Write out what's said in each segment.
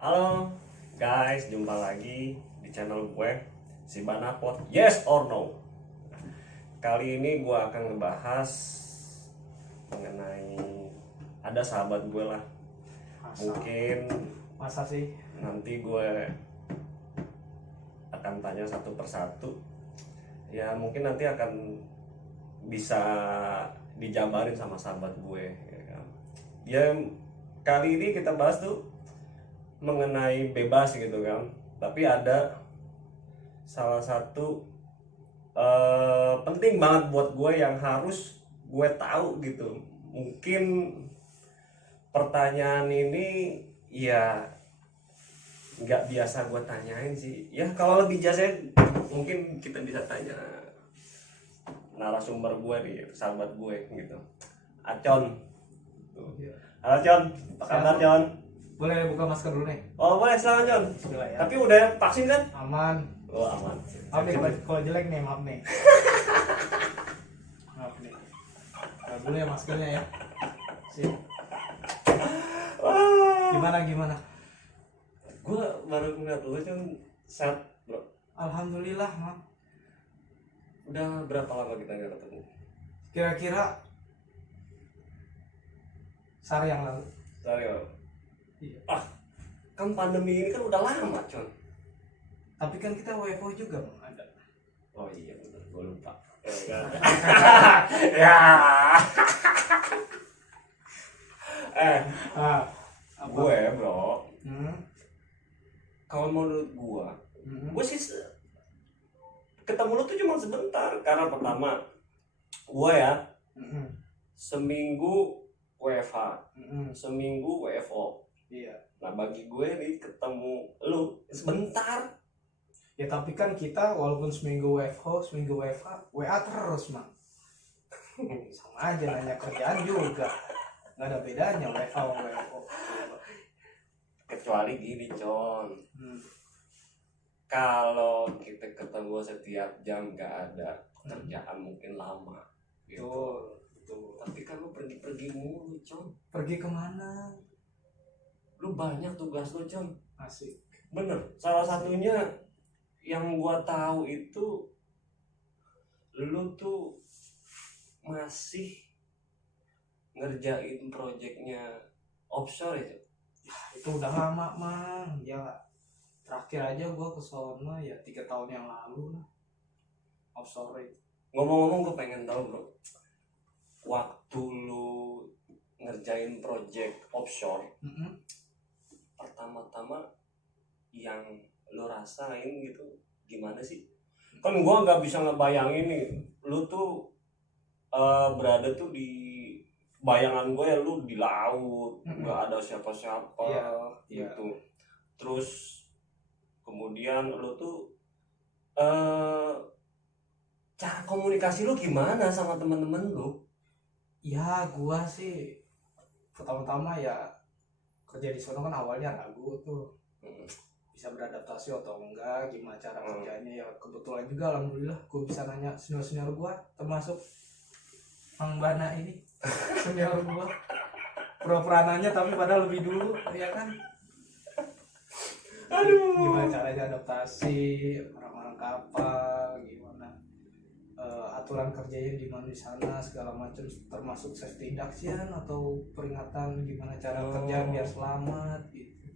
Halo guys, jumpa lagi di channel gue Si Banapot Yes or No. Kali ini gue akan ngebahas mengenai ada sahabat gue lah. Mungkin Masa sih? nanti gue akan tanya satu persatu. Ya mungkin nanti akan bisa dijabarin sama sahabat gue ya kan. Ya kali ini kita bahas tuh mengenai bebas gitu kan, tapi ada salah satu penting banget buat gue yang harus gue tahu gitu. Mungkin pertanyaan ini ya nggak biasa gue tanyain sih ya, kalau lebih jasa mungkin kita bisa tanya narasumber gue nih, sahabat gue gitu, Acon. Halo Con, apa kabar Con? Boleh buka masker dulu nih? Oh boleh, selamat Con. Bismillah ya. Tapi udah vaksin kan? Aman. Oh aman. Maaf nih kalau jelek nih, maaf nih. Maaf nih. Taruh dulu ya maskernya ya. Sip. Gimana? Gue baru ngeliat lu Con, sehat bro. Alhamdulillah, Mak. Udah berapa lama kita nggak ketemu? Kira-kira sehari yang lalu. Sorry bro. Iya. Kan pandemi ini kan udah lama Con. Tapi kan kita WFO juga, Bang, ada. Oh iya bener, gue lupa. Ya. Gue bro, kalau menurut gue sih ketemu lu tuh cuma sebentar. Karena pertama, gue ya seminggu WFH, seminggu WFO. Iya. Nah bagi gue nih ketemu lu sebentar. Ya tapi kan kita walaupun seminggu WFO, seminggu WA terus, Mak. Sama aja nanya kerjaan juga. Nggak ada bedanya WFO. Kecuali gini Con, kalau kita ketemu setiap jam gak ada kerjaan mungkin lama gitu. Betul. Tapi kan lu pergi-pergi mulu Con. Pergi kemana? Lu banyak tugas lu Con. Asik. Bener, salah satunya yang gua tahu itu lu tuh masih ngerjain proyeknya offshore itu. Ya, itu udah lama, Mang. Ya terakhir aja gua ke sono ya 3 tahun yang lalu lah. Offshore itu. Ngomong-ngomong gue pengen tahu bro, waktu lu ngerjain project offshore, pertama-tama yang lu rasain gitu gimana sih? Kan gua nggak bisa ngebayangin nih, lu tuh berada tuh di bayangan gue ya lu di laut, nggak ada siapa-siapa gitu. Terus kemudian lu tuh cara komunikasi lu gimana sama temen-temen lu? Ya gua sih pertama-tama ya kerja di sono kan awalnya ragu tuh. Bisa beradaptasi atau enggak, gimana cara kerjanya. Ya kebetulan juga alhamdulillah gue bisa nanya senior-senior gue, termasuk Mang Bana ini senior gue, pura-pura nanya tapi padahal lebih dulu ya kan. Gimana caranya adaptasi orang-orang kapal, gimana aturan kerjanya gimana di sana segala macam, termasuk safety induction atau peringatan gimana cara kerja biar selamat gitu.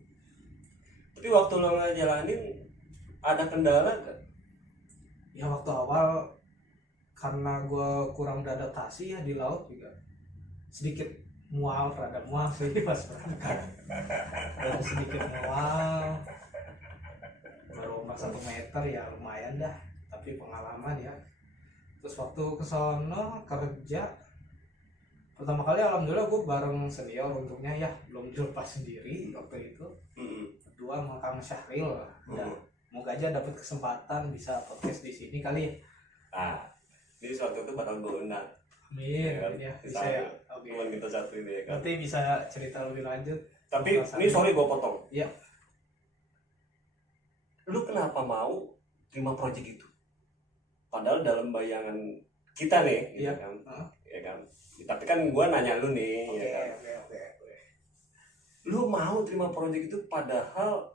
Tapi waktu lo ngejalanin ada kendala gak? Ya waktu awal karena gue kurang beradaptasi ya di laut juga sedikit rada mual sih pas berangkat. Sedikit mual, baru 1 meter ya lumayan dah, tapi pengalaman ya. Terus waktu kesono kerja pertama kali alhamdulillah gue bareng senior, untungnya ya belum dilepas sendiri waktu itu. Kedua sama Kang Syahril lah. Moga aja dapat kesempatan bisa podcast di sini kali ya. Jadi suatu itu bakal gue undang. Amin ya, bisa ya. Teman kita satu ini ya kan. Nanti bisa cerita lebih lanjut. Tapi ini sorry gue potong. Iya. Lu kenapa mau terima project itu? Padahal dalam bayangan kita nih, gitu kan. Ya kan. Tapi kan gue nanya lu nih, ya kan. Oke. lu mau terima proyek itu padahal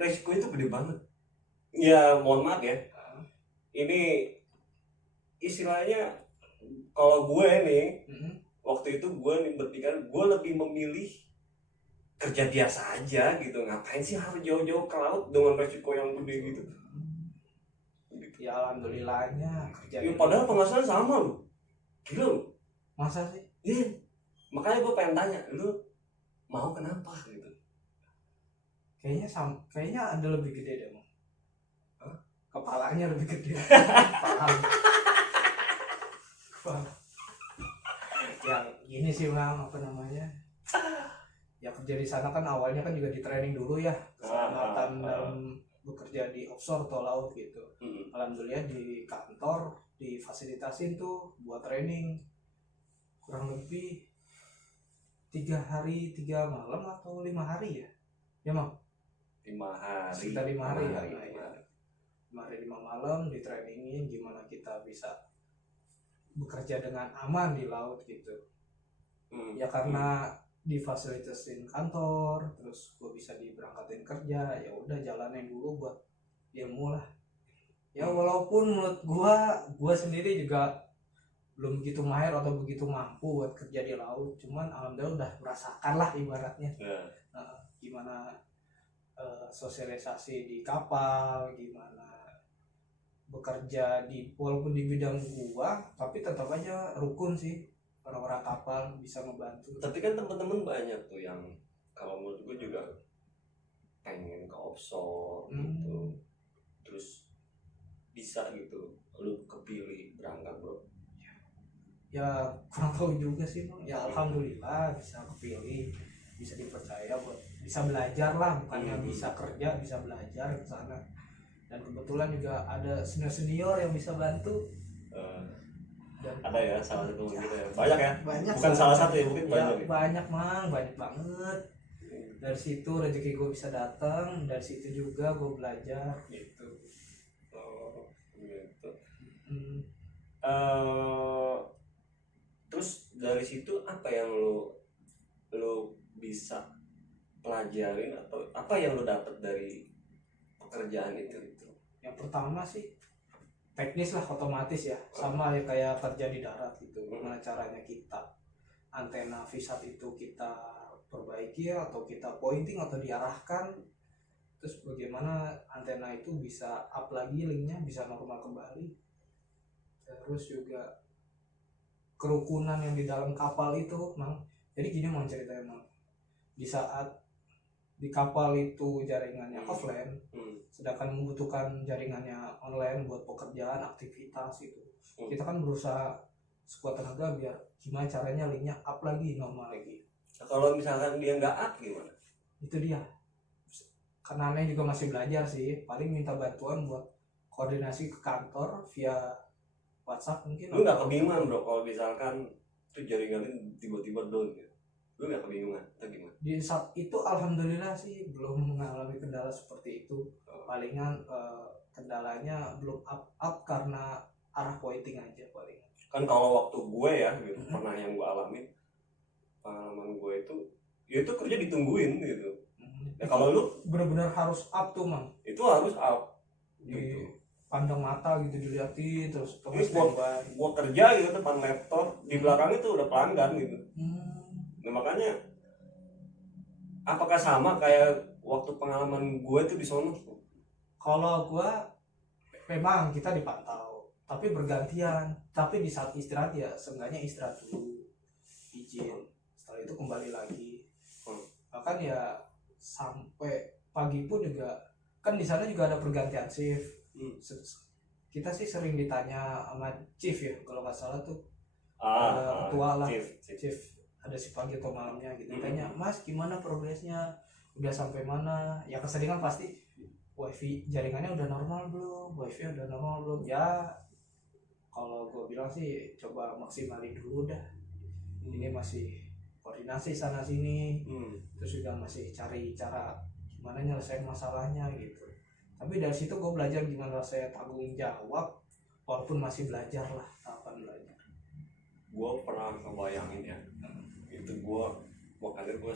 resiko itu gede banget. Ya mohon maaf ya, ini istilahnya kalau gue nih waktu itu gue nih berpikir gue lebih memilih kerja biasa aja gitu, ngapain sih harus jauh-jauh ke laut dengan resiko yang gede gitu. Ya alhamdulillahnya kerja Ya, padahal penghasilan sama lu, gila lu. masa sih. Iya, makanya gue pengen tanya lu mau kenapa gitu. Kayaknya ada lebih gede deh, Mang. Hah? Kepalanya lebih gede. Paham. Yang gini sih, Mang, apa namanya? Ya kerja di sana kan awalnya kan juga di training dulu ya, keselamatan dalam bekerja di offshore atau laut gitu. Alhamdulillah di kantor difasilitasin tuh buat training kurang lebih 3 hari 3 malam atau 5 hari ya, ya Mang? 5 hari. Sekitar 5 hari ya. 5 hari. 5 hari 5 malam di trainingin gimana kita bisa bekerja dengan aman di laut gitu. Ya karena difasilitasin kantor, terus gue bisa diberangkatin kerja, ya udah jalanin dulu buat ilmu lah. Ya walaupun menurut gue sendiri juga belum begitu mahir atau begitu mampu buat kerja di laut, cuman alhamdulillah udah merasakan lah ibaratnya. Gimana sosialisasi di kapal, gimana bekerja di walaupun di bidang gua, tapi tetap aja rukun sih. Orang-orang kapal bisa membantu. Tapi kan teman-teman banyak tuh yang kalau menurut gue juga pengen ke offshore gitu, terus bisa gitu, lu kepilih berangkat bro. Ya kurang tahu juga sih Bang. Ya alhamdulillah bisa kepilih, bisa dipercaya buat bisa belajar lah, bukannya bisa kerja, bisa belajar ke sana. Dan kebetulan juga ada senior yang bisa bantu. Dan ada ya salah satu gitu ya, banyak ya, banyak, bukan salah satu ya, mungkin banyak ya, banyak Mang, banyak banget. Dari situ rezeki gue bisa datang, dari situ juga gue belajar gitu. Gitu. Terus dari situ apa yang lu bisa pelajarin atau apa yang lu dapat dari pekerjaan itu? Yang pertama sih teknis lah, otomatis ya, sama ya kayak kerja di darat gitu. Gimana caranya kita antena VSAT itu kita perbaiki atau kita pointing atau diarahkan, terus bagaimana antena itu bisa up lagi linknya, bisa normal kembali. Terus juga kerukunan yang di dalam kapal itu Mang. Jadi gini Mang ceritanya Mang, di saat di kapal itu jaringannya offline, sedangkan membutuhkan jaringannya online buat pekerjaan, aktivitas itu. Kita kan berusaha sekuat tenaga biar gimana caranya linknya up lagi, normal lagi. Nah, kalau misalkan dia nggak up gimana? Itu dia. Karena aneh juga masih belajar sih, paling minta bantuan buat koordinasi ke kantor via WhatsApp mungkin. Lu nggak kebingungan bro kalau misalkan tuh jaringannya tiba-tiba down gitu? Lu nggak kebingungan atau gimana? Di saat itu alhamdulillah sih belum mengalami kendala seperti itu. Palingan kendalanya belum up karena arah pointing aja paling. Kan kalau waktu gue ya gitu, pernah yang gue alamin, pengalaman gue itu kerja ditungguin gitu. Ya kalau lu benar-benar harus up tuh Mang. itu harus up Di pandang mata gitu dilihatin terus gua kerja gitu depan laptop, di belakang itu udah pelanggan gitu. Nah makanya apakah sama kayak waktu pengalaman gue itu di sono? Kalau gue memang kita dipantau, tapi bergantian. Tapi di saat istirahat ya seenggaknya istirahat dulu, izin. Setelah itu kembali lagi. Bahkan ya sampai pagi pun juga kan di sana juga ada pergantian shift. Kita sih sering ditanya sama chief ya kalau nggak salah tuh, ketua lah, chief ada si pagi atau malamnya gitu. Tanya, Mas gimana progresnya, udah sampai mana? Ya keseringan pasti wifi jaringannya udah normal belum, wifi udah normal belum. Ya kalau gue bilang sih coba maksimalin dulu dah. Ini masih koordinasi sana sini, terus juga masih cari cara gimana nyelesain masalahnya gitu. Tapi dari situ gue belajar gimana saya tanggung jawab walaupun masih belajar lah, tahapan belajar. Gue pernah ngebayangin ya, itu gue makanya gue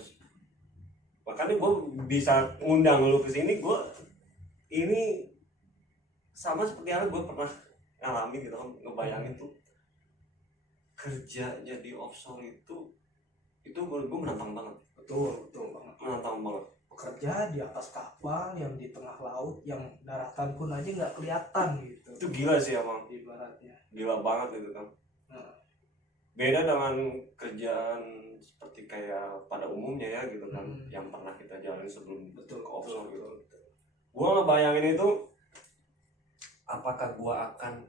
makanya gue bisa ngundang lu ke sini. Gue ini sama seperti yang gue pernah ngalamin gitu kan, ngebayangin tuh kerja jadi offshore itu menurut gue menantang banget. Betul banget. Menantang banget. Bekerja di atas kapal yang di tengah laut, yang daratan pun aja nggak kelihatan gitu. Itu gila sih emang. Ibaratnya. Gila banget gitu kan. Nah. Beda dengan kerjaan seperti kayak pada umumnya ya gitu kan, yang pernah kita jalani sebelum Betul, ke offshore gitu. betul. Gue ngebayangin itu, apakah gue akan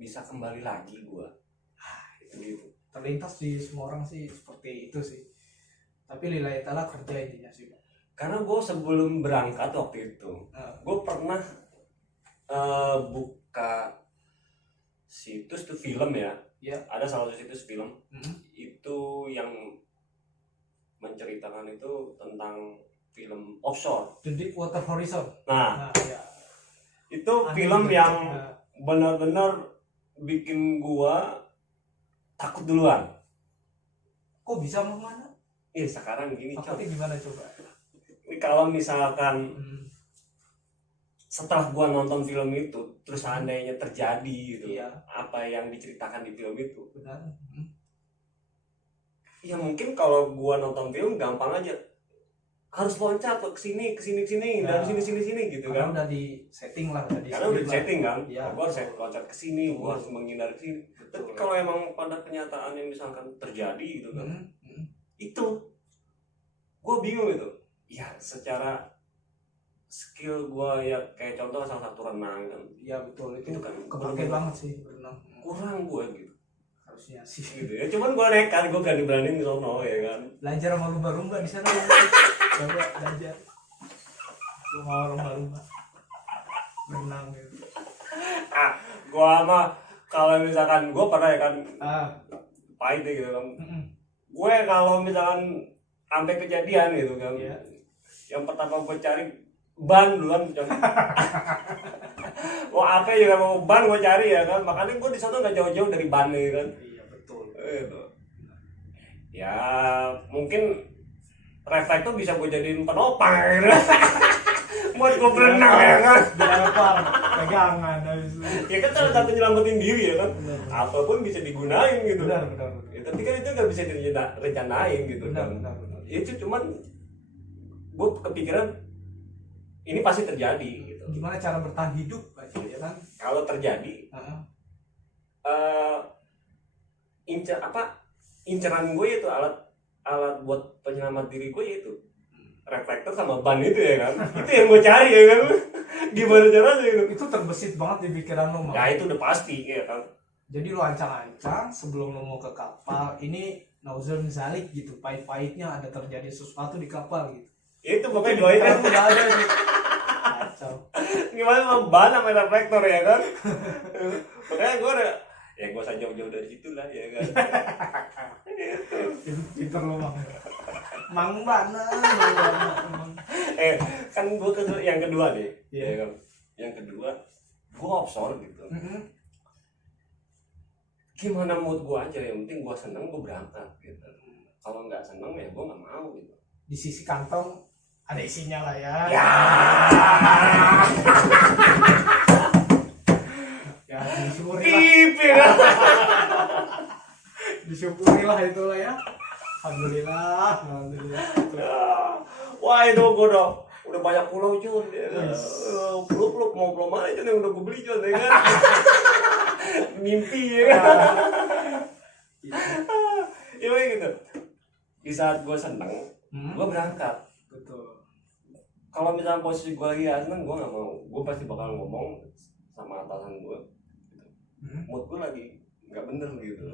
bisa kembali lagi gue gitu. Terlintas di semua orang sih seperti itu sih, tapi lillahi ta'ala kerja intinya sih Bang. Karena gue sebelum berangkat waktu itu gue pernah buka situs tuh film ya. Ada salah satu situs film itu yang menceritakan itu tentang film offshore, The Deepwater Horizon. Nah Ya. Itu film yang benar-benar bikin gua takut duluan. Kok bisa mau mana? Sekarang gini Takutnya gimana coba? Kalau misalkan setelah gua nonton film itu terus seandainya terjadi gitu, apa yang diceritakan di film itu, benar. Ya mungkin kalau gua nonton film gampang aja, harus loncat ke sini dari sini gitu kan. Karena udah di setting lah, karena udah di setting kan. Gua harus loncat ke sini, gua harus menghindar ke sini. Tapi kalau emang pada kenyataannya misalkan terjadi gitu kan, itu gua bingung gitu. Ya secara skill gua ya kayak contoh salah satu renang kan. Iya betul, itu kan kepake banget sih berenang. Kurang gua gitu. Harusnya sih gitu ya. Cuman gua nekat, gua berani di sono ya kan. Belajar sama lumba-lumba di sana. Coba belajar. Sama lumba-lumba. Berenang gitu. Gua mah kalau misalkan gua pernah ya kan pahit gitu kan. Gue kalau misalkan sampai kejadian gitu kan. Yang pertama gue cari ban duluan mau apa juga mau ban gue cari ya kan, makanya gue di sana nggak jauh-jauh dari ban ya kan. Iya betul. Ya mungkin reflektor bisa gue jadiin penopang gitu. Buat gue berenang ya kan. Dilempar pegangan habis itu. Ya kan salah satu nyelamatin diri ya kan. Apapun bisa digunain gitu. Benar. Ya, tapi kan itu nggak bisa direncanain gitu kan. Benar. Itu cuman gue kepikiran ini pasti terjadi gitu. Gimana cara bertahan hidup aja ya kan? Kalau terjadi, inceran gue itu alat buat penyelamat diri gue itu reflektor sama ban itu ya kan. Itu yang gue cari ya kan. Gimana caranya gitu. Itu terbesit banget di pikiran lo, Ya itu udah pasti ya kan. Jadi lo ancang-ancang sebelum lo mau ke kapal ini nauzul zalik gitu, pahit-pahitnya ada terjadi sesuatu di kapal gitu. Itu pokoknya doain kan udah ada nih. Kacau. Gimana sama ban sama reflektor ya kan. Makanya gue udah ya gue usah jauh-jauh dari situ lah ya kan. Pinter lo Bang. Mang bana. Kan gue yang kedua nih. Ya kan. Yang kedua gue offshore gitu. Gimana mood gue aja, yang penting gue seneng gue berangkat gitu. Kalau nggak seneng ya gue nggak mau gitu. Di sisi kantong ada isinya lah ya. Ya disyukuri lah. Disyukuri lah itu lah ya. Alhamdulillah. Wah itu gue udah banyak pulau Jun ya kan. Pulau mau pulau mana Jun yang udah gue beli Jun ya kan. Mimpi ya kan. Ya gitu. Di saat gue seneng, gue berangkat. Betul. Kalau misalnya posisi gue lagi seneng, gue nggak mau. Gue pasti bakal ngomong sama atasan gue. Mood gue lagi nggak bener gitu.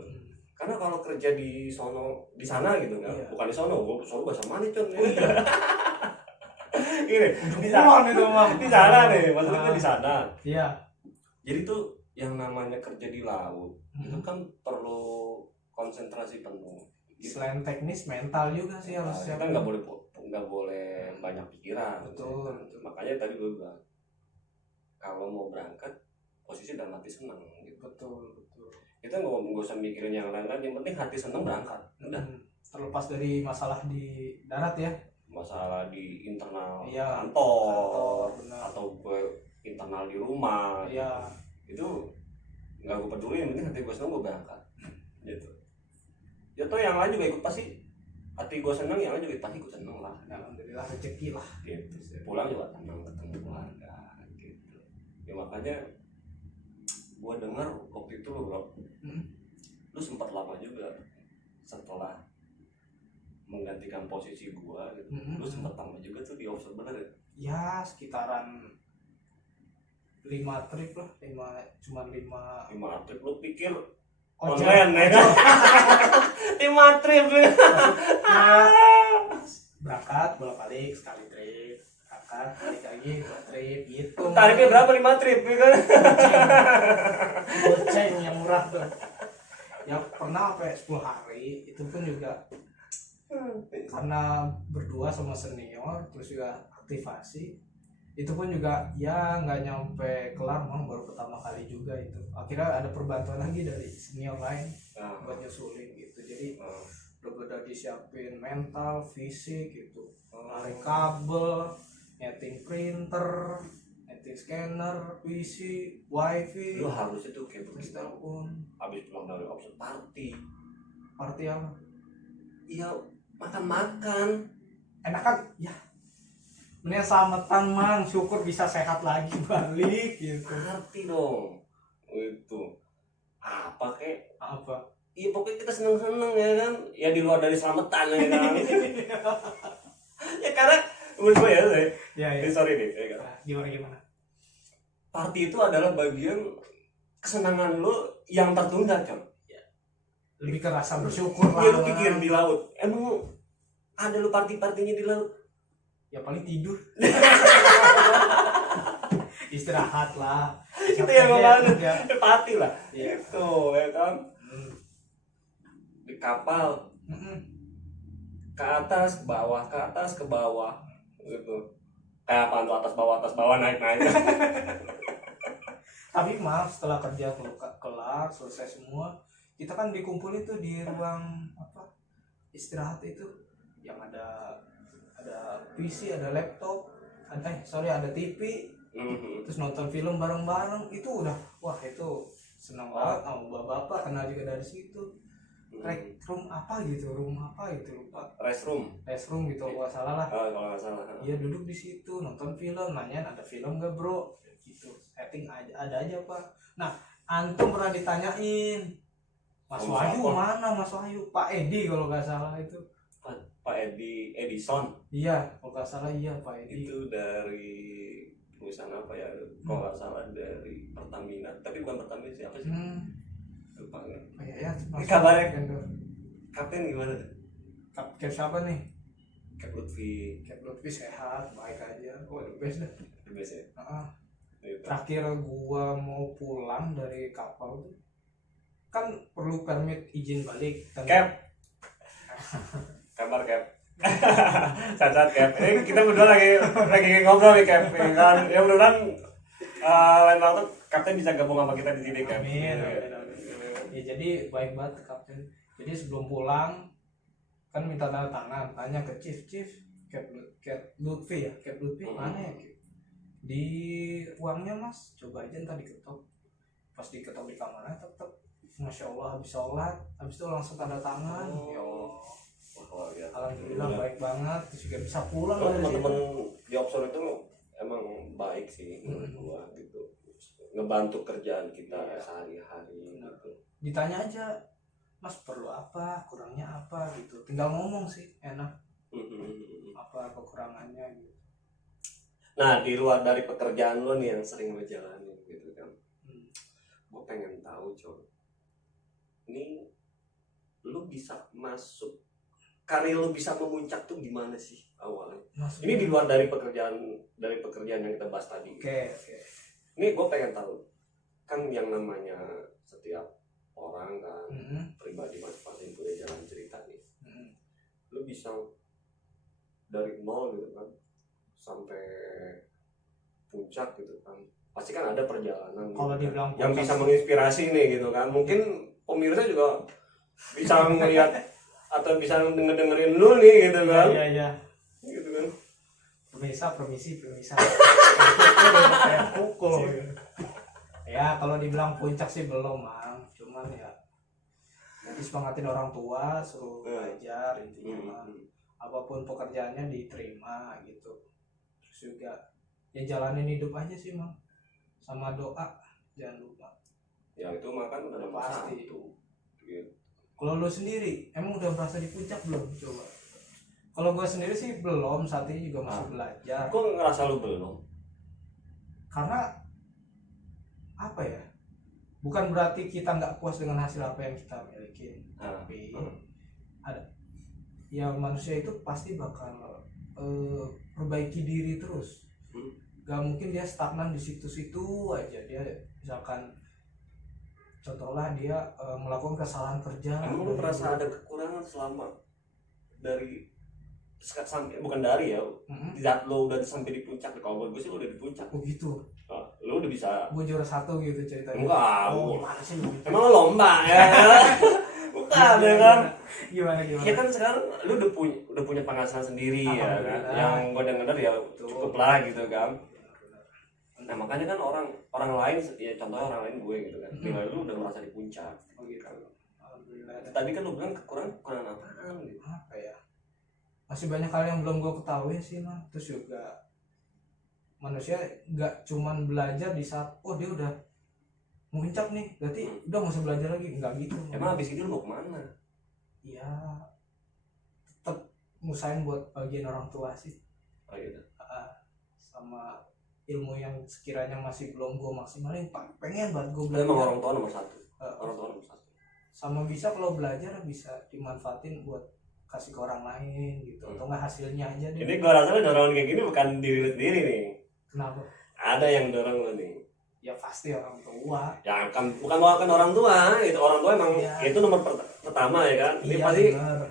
Karena kalau kerja di sana gitu kan, bukan di sono, gue bahasa mana Con? Gini, di sana nih, maksudnya di sana. Iya. Jadi tuh yang namanya kerja di laut itu kan perlu konsentrasi penuh. Selain teknis, mental juga sih harus siap. Kita nggak boleh banyak pikiran. Betul. Makanya tadi gue bilang kalau mau berangkat posisi dalam hati senang. Gitu. Betul. Kita nggak usah mikirin yang lain, yang penting hati senang berangkat. Udah. Terlepas dari masalah di darat ya. masalah di internal Iya, kantor benar. atau gue internal di rumah, Iya. itu nggak gue peduli, yang penting hati gue seneng gue berangkat gitu. Ya toh yang lain juga ikut pasti, hati gue seneng yang lain juga pasti ikut seneng lah. Alhamdulillah rezeki lah. Gitu. Pulang juga tenang ketemu keluarga gitu. Ya makanya gue dengar waktu itu lo bro, lu sempat lama juga setelah menggantikan posisi gue gitu. Lu sempat lama juga tuh di offshore, bener ya? Ya sekitaran 5 trip lah, 5 trip. Lu pikir ojek. online ya kan? 5 trip ya. Berangkat bolak-balik sekali trip, berangkat balik lagi 2 trip gitu. Tarifnya berapa 5 trip ya kan? Goceng yang murah tuh. Ya pernah sampai 10 hari, itu pun juga karena berdua sama senior, terus juga aktivasi, itu pun juga ya nggak nyampe kelar, memang baru pertama kali juga itu. Akhirnya ada perbantuan lagi dari senior lain buat nyusulin gitu. Jadi udah disiapin mental, fisik gitu, narik kabel, nyeting printer, nyeting scanner, PC, wifi. Lu harusnya tuh kayak begitu. Telepon. Abis pulang dari offshore party apa? iya, makan Enak kan? Ya. Mending selamatan mang, syukur bisa sehat lagi balik gitu. party dong itu apa kek. Apa? Iya pokoknya kita seneng-seneng ya kan, ya di luar dari selamatan ya kan. Ya karena menurut gue Ya. sorry nih ya kan? Gimana? Party itu adalah bagian kesenangan lo yang tertunda kan. Lebih ke rasa bersyukur lah. Ya lu pikir di laut, emang ada lu party-partinya di laut? Ya paling tidur. Istirahat lah. Itu yang ngomong ya. party lah. Iya. Itu ya kan. Di kapal ke atas ke bawah gitu. Kayak apaan tuh atas bawah naik. Tapi maaf, setelah kerja kelar selesai semua, kita kan dikumpulin tuh di ruang istirahat itu, yang ada PC, ada laptop, ada TV, terus nonton film bareng-bareng. Itu udah wah, itu senang banget sama bapak-bapak, kenal juga dari situ. Room apa gitu lupa. Restroom gitu kalau nggak salah lah. Kalau nggak salah. Iya, duduk di situ nonton film, nanyain ada film nggak bro, gitu. Setting ada aja pak. Nah, antum pernah ditanyain Mas Wahyu mana? Mas Wahyu, Pak Edi kalau nggak salah itu. Pak Edison. Iya, kalau nggak salah iya Pak Edi. Itu dari perusahaan apa ya? Kalau nggak salah dari Pertamina. Tapi bukan Pertamina, siapa sih? Lupa nggak? Ya, Kabarnya Kapten gimana tuh? Kapten siapa nih? Cap Lutfi. Cap Lutfi sehat, baik aja. Oh, the best dah. The best ya? Gitu. Terakhir gua mau pulang dari kapal tuh kan perlu permit izin balik. Cap. Kabar Cap. Saat Cap. Ini kita berdua lagi ngobrol nih Cap. Kan? Ya mudah-mudahan lain waktu Kapten bisa gabung sama kita di sini Cap. Amin. Ya, jadi baik banget Kapten. Jadi sebelum pulang kan minta tanda tangan, tanya ke Chief Cap Lutfi ya, Cap Lutfi mana ya? Di ruangnya Mas, coba aja ntar diketok. Pas diketok di kamarnya tetep, Masya Allah, habis sholat, habis itu langsung tanda tangan. Ya Allah. Ya. Alhamdulillah baik banget, terus juga bisa pulang. Teman-teman di offshore itu emang baik sih menurut gua gitu, ngebantu kerjaan kita sehari-hari gitu. Ditanya aja, Mas perlu apa, kurangnya apa gitu, tinggal ngomong sih, enak. Apa kekurangannya gitu. Nah di luar dari pekerjaan lo nih yang sering lo jalanin gitu kan, gue pengen tahu coy, ini lo bisa masuk, karir lo bisa memuncak tuh gimana sih awalnya? Maksudnya? Ini di luar dari pekerjaan yang kita bahas tadi. Oke. Ini gue pengen tahu, kan yang namanya setiap orang kan pribadi masing-masing punya jalan cerita nih. Lo bisa dari nol gitu kan sampai puncak gitu kan, pasti kan ada perjalanan kalau gitu dibilang kan, yang bisa menginspirasi nih gitu kan. Mungkin pemirsa juga bisa ngeliat atau bisa dengerin lu nih gitu kan. Iya. Gitu permisi. Kayak pukul. Ya kalau dibilang puncak sih belum, Mang. Cuman ya disemangatin orang tua, suruh belajar intinya mah. Apapun pekerjaannya diterima gitu. Terus juga ya jalanin hidup aja sih, Mang. Sama doa jangan lupa. Ya itu makan udah nomor Pasti. 1 gitu. Kalau lu sendiri emang udah merasa di puncak belum? Coba. Kalau gue sendiri sih belum, saat ini juga masih belajar. Kok ngerasa lu belum? Karena apa ya? Bukan berarti kita nggak puas dengan hasil apa yang kita miliki, tapi ada ya manusia itu pasti bakal perbaiki diri terus. Gak mungkin dia stagnan di situ-situ aja. Dia misalkan contohlah dia melakukan kesalahan kerja. Emang lu merasa ada kekurangan selama dari sampai bukan dari ya, di saat lo udah sampai di puncak. Kalau buat gue sih lo udah di puncak. Oh gitu. Lo udah bisa. Gue juara 1 gitu ceritanya. Enggak. Gimana sih lu? Emang lo lomba ya? Bukan ya kan? Gimana? Ya kan sekarang lo udah punya penghasilan sendiri ya kan. Yang gue denger ya cukup lah gitu kan. Nah makanya kan orang lain ya, contohnya orang lain gue gitu kan. Nilai lo udah merasa di puncak. Oh gitu. Alhamdulillah. Tadi kan lo bilang kekurangan apaan gitu. Apa ya? Masih banyak hal yang belum gue ketahui sih, mah. Terus juga manusia nggak cuman belajar di saat dia udah muncak nih, berarti udah nggak usah belajar lagi, nggak gitu. Emang habis itu lu mau kemana? Ya tetap ngusahain buat bagian orang tua sih. Oh gitu. Sama ilmu yang sekiranya masih belum gue maksimalin, pengen banget gue Emang belajar. orang tua nomor 1. Orang tua nomor 1. Sama bisa kalau belajar bisa dimanfaatin buat kasih ke orang lain gitu, atau nggak hasilnya aja deh. Ini gua rasa dorong kayak gini bukan diri lu sendiri nih. Kenapa? Ada yang dorong lu nih. Ya pasti orang tua. Ya kan bukan orang tua, itu orang tua emang Ya. itu nomor pertama ya kan. Ini Iya, bener.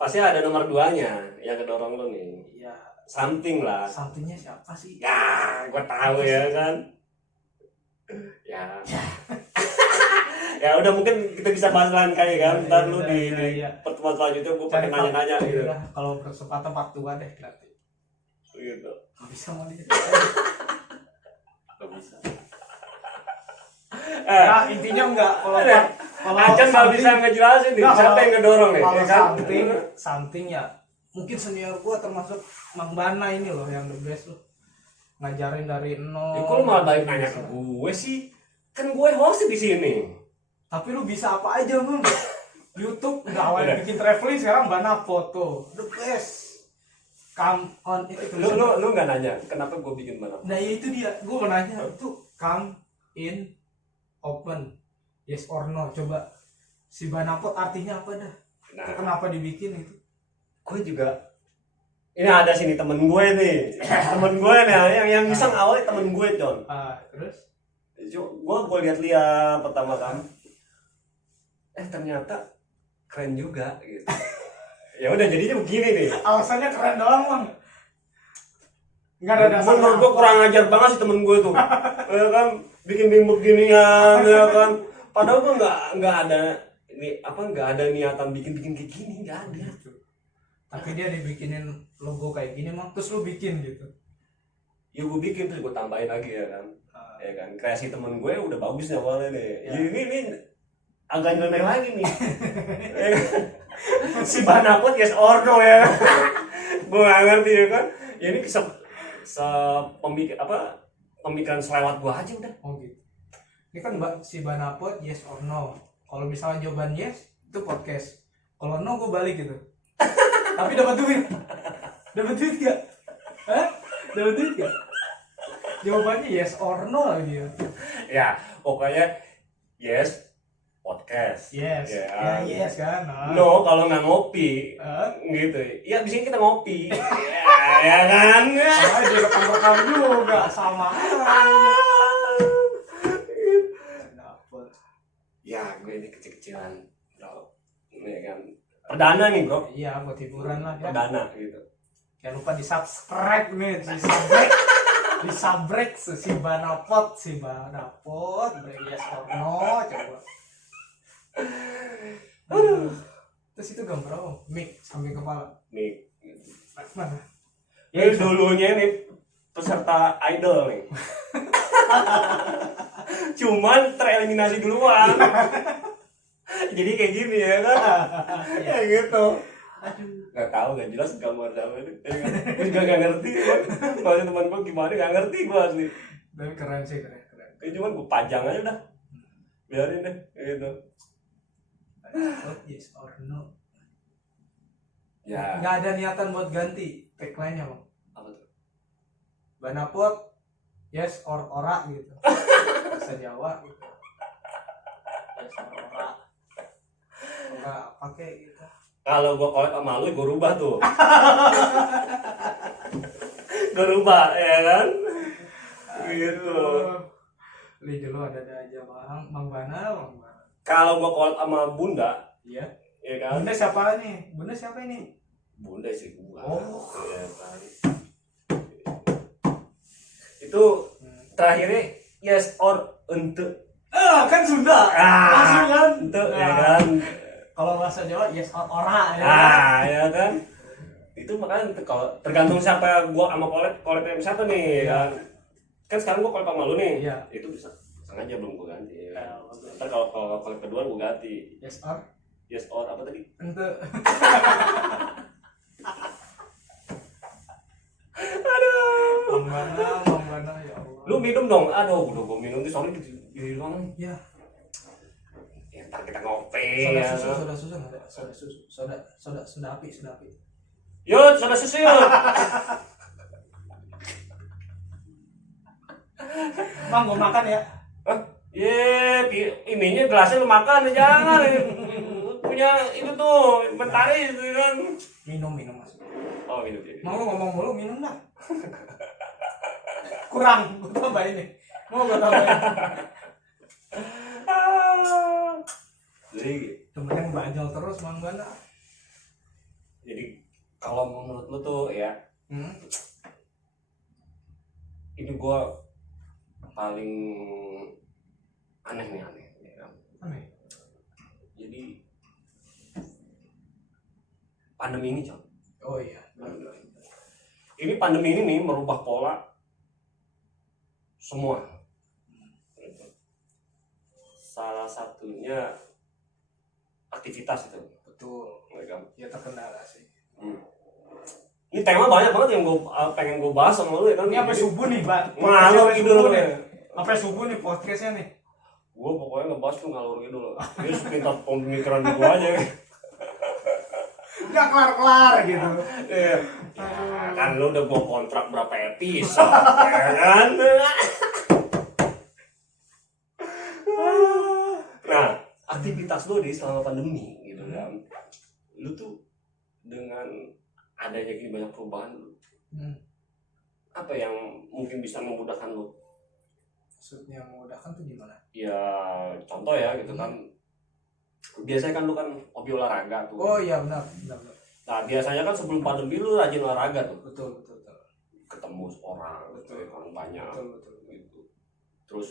pasti ada nomor 2-nya yang kedorong lu nih. Iya. Something lah. Somethingnya siapa sih? Ya, gua tahu ya kan. Ya. Ya udah mungkin kita bisa bahas lain kali kan. Ntar lu di pertemuan selanjutnya gua pengen nanya-nanya gitu. Ya, kalau berkesempatan part 2 deh nanti. Gitu. Gak bisa mau dia. Gak bisa. Nah, intinya enggak kalau Acan nggak bisa ngejelasin nih, siapa yang ngedorong nih? Kalau Ya kan? something ya mungkin senior gua termasuk Mang Bana ini loh yang the best loh. Ngajarin dari nol. Ya, kok lu malah balik nanya ke gue sih? Kan gue host di sini. Tapi lu bisa apa aja, Bang? YouTube udah awalnya bikin traveling, sekarang Bana foto. The best. Come on itu Lu nggak nanya kenapa gue bikin mana? Nah, ya itu dia. Gue mau nanya itu come in open yes or no. Coba si Banapot artinya apa dah? Nah, Kenapa dibikin itu? gue juga. Ini ada sini temen gue nih. Temen gue nih yang iseng awalnya temen gue, John. Terus? Gue lihat-lihat pertama kan. Ternyata keren juga gitu. Ya udah jadinya begini nih. Alasannya keren doang, Bang. Enggak ada dasar. Menurut gue kurang ajar banget sih temen gue tuh. Ya kan bikin beginian ya kan. Padahal gue nggak ada niatan bikin kayak gini, nggak ada. Tapi dia dibikinin logo kayak gini, Mang. Terus lu bikin gitu. Ya gue bikin terus gue tambahin lagi ya kan. Ya kan kreasi temen gue udah bagus nih awalnya nih. Ya. Ini agak nyeleneh lagi nih. Ya kan? Si Banapot yes or no ya. Gue nggak ngerti ya kan. Ya ini pemikiran selewat gue aja udah. Oh gitu. Ini kan si Banapot yes or no. Kalau misalnya jawaban yes, itu podcast. Kalau no, gue balik gitu. Tapi dapat duit. Dapat duit gak? Hah? Dapat duit gak? Jawabannya yes or no lagi ya. Ya, pokoknya yes podcast. Yes. Ya. Ya yes kan. No kalau nggak ngopi. Gitu. Ya di sini kita ngopi. Ya kan. Dia rekam juga sama. Dapat. Ya, gue ini kecil-kecilan, bro. Ini kan perdana nih, bro. Iya, buat hiburan lah ya. Perdana gitu. Jangan lupa di-subscribe nih, di-subscribe si Banapot, yes or no, coba. Aduh. Terus itu gambar apa? Mic samping kepala. Nih. Mana? Ya, Ini dulunya nih peserta idol nih. Cuman tereliminasi duluan. Jadi kayak gini ya kan. Ya gitu. Aduh. Gak tahu, gak jelas gambar sama ini. Gue juga gak ngerti kan. Maksudnya teman gue gimana gak ngerti gue asli. Dan keren sih, keren. Cuman gue pajang aja udah. Biarin deh gitu. Yes or no. Ya. Nggak ada niatan buat ganti tagline-nya, Bang. Apa tuh? Banapot yes or ora gitu. Bahasa Jawa gitu. Yes or ora. Enggak pakai gitu. Kalau gue collab sama lu, gue rubah tuh. Gue rubah, ya kan? Gitu. Li dulu ada aja Bang Bana. Kalau gue collab sama Bunda, Iya. ya kan? Bunda siapa nih? Bunda siapa ini? Bunda sih gue. Oh. Ya, kan? Itu terakhirnya yes or ente. Kan Sunda. Langsung kan? Ente, ya kan? Kalau bahasa Jawa yes or ora ya. Ya kan? Itu makanya kalau tergantung siapa gua sama collab siapa nih, Iya. kan sekarang gua collab sama lu nih. Iya. Itu bisa sengaja belum gua ganti ya. Ya, Ntar kalau collab kedua gua ganti. yes or Yes or apa tadi? ente. Aduh. Bang Bana ya Allah. Lu minum dong. Aduh, udah gua minum tuh soalnya di ruangan. Ya. Ya, ntar kita ngopi Soda ya. susu nggak ada? Soda susu. Soda api. Yuk, soda susu yuk. Bang, gua makan ya. Hah? Ininya gelasnya lu makan, jangan. Punya itu tuh, inventaris gitu kan. Minum Mas. Oh, minum jadi. Mau lu ngomong mulu minum dah. Kurang, gua tambahin nih. Mau gua tambahin. Jadi, Temennya banjol terus Bang Bana. jadi kalau menurut lu tuh ya, ini gua paling aneh ya kan? Aneh. Jadi pandemi ini Cok. Oh iya. Ini pandemi ini nih merubah pola semua. Salah satunya aktivitas itu. Betul. Ya kan? Ya terkendala sih. Ini tema banyak banget yang pengen gue bahas sama lu ya kan. Ini sampai subuh nih, Bang. Ngalor ngidul nih. nih. Sampai subuh nih podcastnya nih. Gue pokoknya ngebahas lu ngalor ngidul. Ini sekitar pemikiran gue aja. Nggak kelar-kelar gitu. Iya. Ya, kan lu udah gue kontrak berapa episode ya kan. Nah, aktivitas lu di selama pandemi gitu kan. Lu tuh dengan adanya gini banyak perubahan, apa yang mungkin bisa memudahkan lu? Maksudnya memudahkan tuh gimana? Ya contoh ya gitu kan, biasanya kan lu kan hobi olahraga tuh. Oh iya benar. Nah biasanya kan sebelum pandemi lu rajin olahraga tuh, Betul. ketemu orang, Betul. orang banyak Betul. gitu. Terus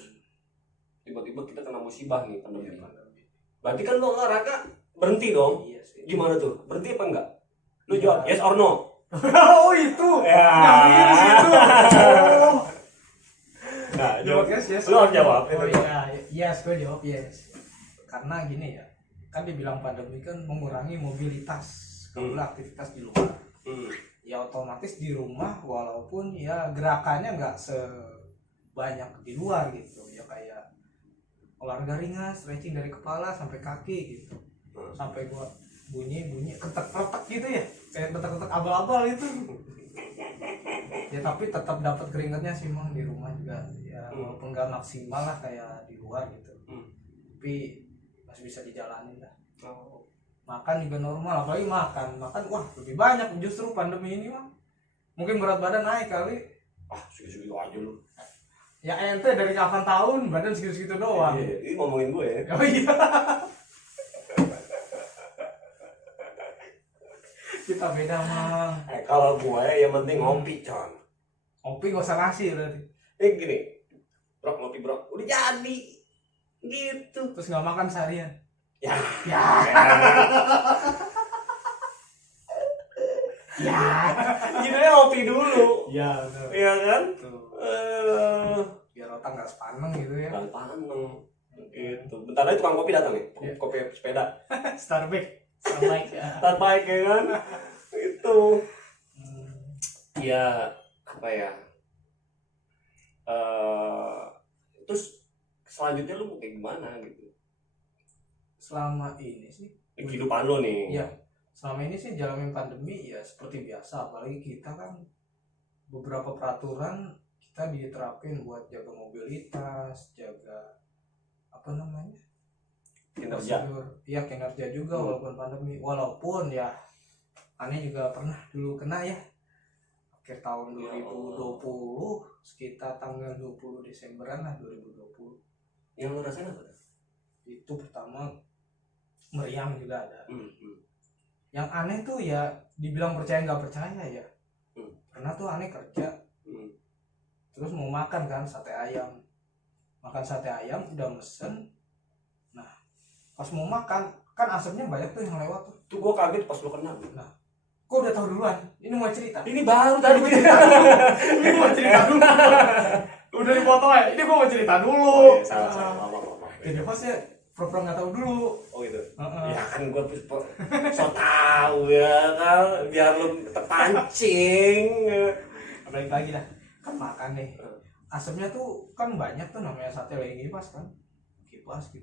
tiba-tiba kita kena musibah nih pandemi. Iya, Berarti kan lu olahraga berhenti dong? Iya sih. Gimana tuh? Berhenti apa enggak? Lu Iya. jawab yes or no? Oh itu. Ya. Yang virus itu. Oh. Nah, jawab. Yes. Lu harus jawab. Oh iya, yes, gue jawab yes. Karena gini ya, kan dibilang pandemi kan mengurangi mobilitas, aktivitas di luar. Ya otomatis di rumah walaupun ya gerakannya nggak sebanyak di luar gitu. Ya kayak olahraga ringan, stretching dari kepala sampai kaki gitu. Sampai gua bunyi ketek-ketek gitu ya, kayak ketek-ketek abal-abal itu. Ya tapi tetap dapat keringatnya sih Mang di rumah juga ya, walaupun nggak maksimal lah kayak di luar gitu. Tapi masih bisa dijalanin lah. Makan juga normal, apalagi makan wah lebih banyak justru pandemi ini mah. Mungkin berat badan naik kali. Segitu aja lu. Ya ente dari kapan tahun badan segitu doang. Iya, ini ngomongin gue ya. Oh iya. Kita beda Mang. Kalau gue yang penting ngopi, Con. Kopi gak usah nasi berarti. Gini. Bro, ngopi bro. Udah jadi. Gitu. Terus nggak makan seharian. Ya. Ya. Jadinya ngopi dulu. Ya benar. Iya kan? Tuh. Eh, Biar otak nggak sepaneng gitu ya. Kan paneng gitu. Bentar lagi tukang kopi datang ya. Iya. Kopi sepeda. Starbucks ya. Terbaik ya kan? Itu. Hmm. Ya apa ya? Terus selanjutnya lu mau kayak gimana gitu? Selama ini sih, Kehidupan lo nih. iya, selama ini sih jalanin pandemi ya seperti biasa. Apalagi kita kan beberapa peraturan kita diterapin buat jaga mobilitas, jaga apa namanya, Kinerja. prosedur, iya kinerja juga walaupun pandemi. Walaupun ya aneh juga pernah dulu kena ya akhir tahun Ya 2020 sekitar tanggal 20 Desemberan lah 2020. Yang lo rasain apa? Itu pertama meriang juga ada. Hmm. Yang aneh tuh ya dibilang percaya nggak percaya ya. Hmm. Pernah tuh aneh kerja terus mau makan kan sate ayam. Makan sate ayam udah mesen. Nah, pas mau makan kan asapnya banyak tuh yang lewat tuh. Tuh gua kaget pas lo kena. Nah, kok udah tahu duluan? Ini mau cerita. Ini baru tadi Ini mau cerita dulu. Udah dipoto ya. Ini gua mau cerita dulu. Salah. Jadi hostnya pura-pura nggak tahu dulu. Oh gitu. Heeh. Ya kan gua so tahu ya kan biar lu terpancing. Balik lagi dah. Kan makan deh. Asapnya tuh kan banyak tuh namanya sate lagi kipas kan. Kipas.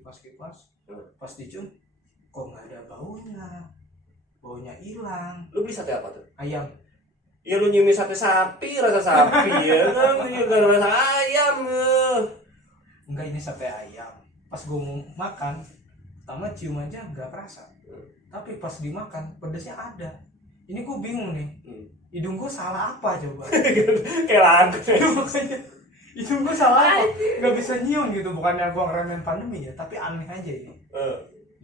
Pas dicium kok nggak ada baunya hilang. Lu beli sate apa tuh? Ayam. Ya lu nyumi sate sapi, rasa sapi ya kan, ya gak ada rasa ayam. Enggak, ini sate ayam. Pas gue mau makan pertama cium aja nggak kerasa, tapi pas dimakan pedesnya ada. Ini gue bingung nih, hidung gue salah apa coba. Kayak lagu. Makanya hidung gue salah apa, nggak bisa nyium gitu. Bukannya gue ngeremehin pandemi ya, tapi aneh aja ini.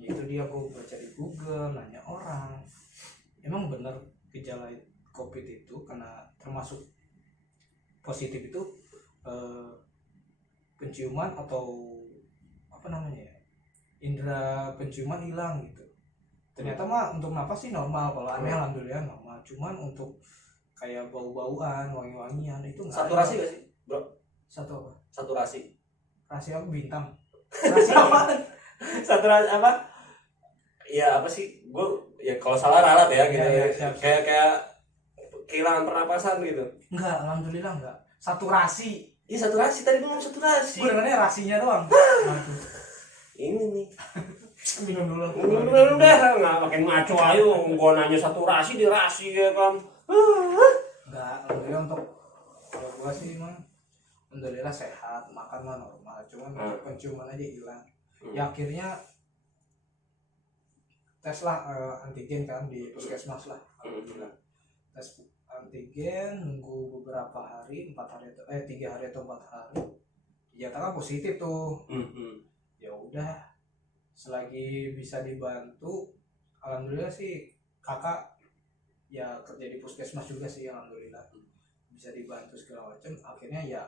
Itu dia, gue baca di Google, nanya orang, emang bener gejala COVID itu karena termasuk positif itu penciuman atau apa namanya ya, indera penciuman hilang gitu. Ternyata mah untuk napas sih normal, kalau aneh alhamdulillah normal. Cuman untuk kayak bau-bauan, wangi-wangian itu nggak. Saturasi gak sih, bro? Satu apa? Saturasi. Rasi apa bintang? Rasi apa? Saturasi apa? Ya apa sih? Gue ya kalau salah ralat ya gitu. Ya, siap. Kayak kehilangan pernapasan gitu. Enggak, alhamdulillah enggak. Saturasi. Iya saturasi, tadi gue ngomong saturasi. Gue dengarnya rasinya doang. Nah, Ini nih. minum dulu. Udah nggak makin ngaco ayo. Gue nanya saturasi di rasi ya kan. Enggak, alhamdulillah untuk kalau gua sih mah alhamdulillah sehat, makan mah normal, cuman penciuman aja hilang. Ya akhirnya tes lah antigen kan di puskesmas lah. Alhamdulillah. Tes antigen nunggu beberapa hari, 3 hari atau 4 hari. Dinyatakan positif tuh. Ya udah, selagi bisa dibantu, alhamdulillah sih kakak ya kerja di puskesmas juga sih, alhamdulillah bisa dibantu segala macam. Akhirnya ya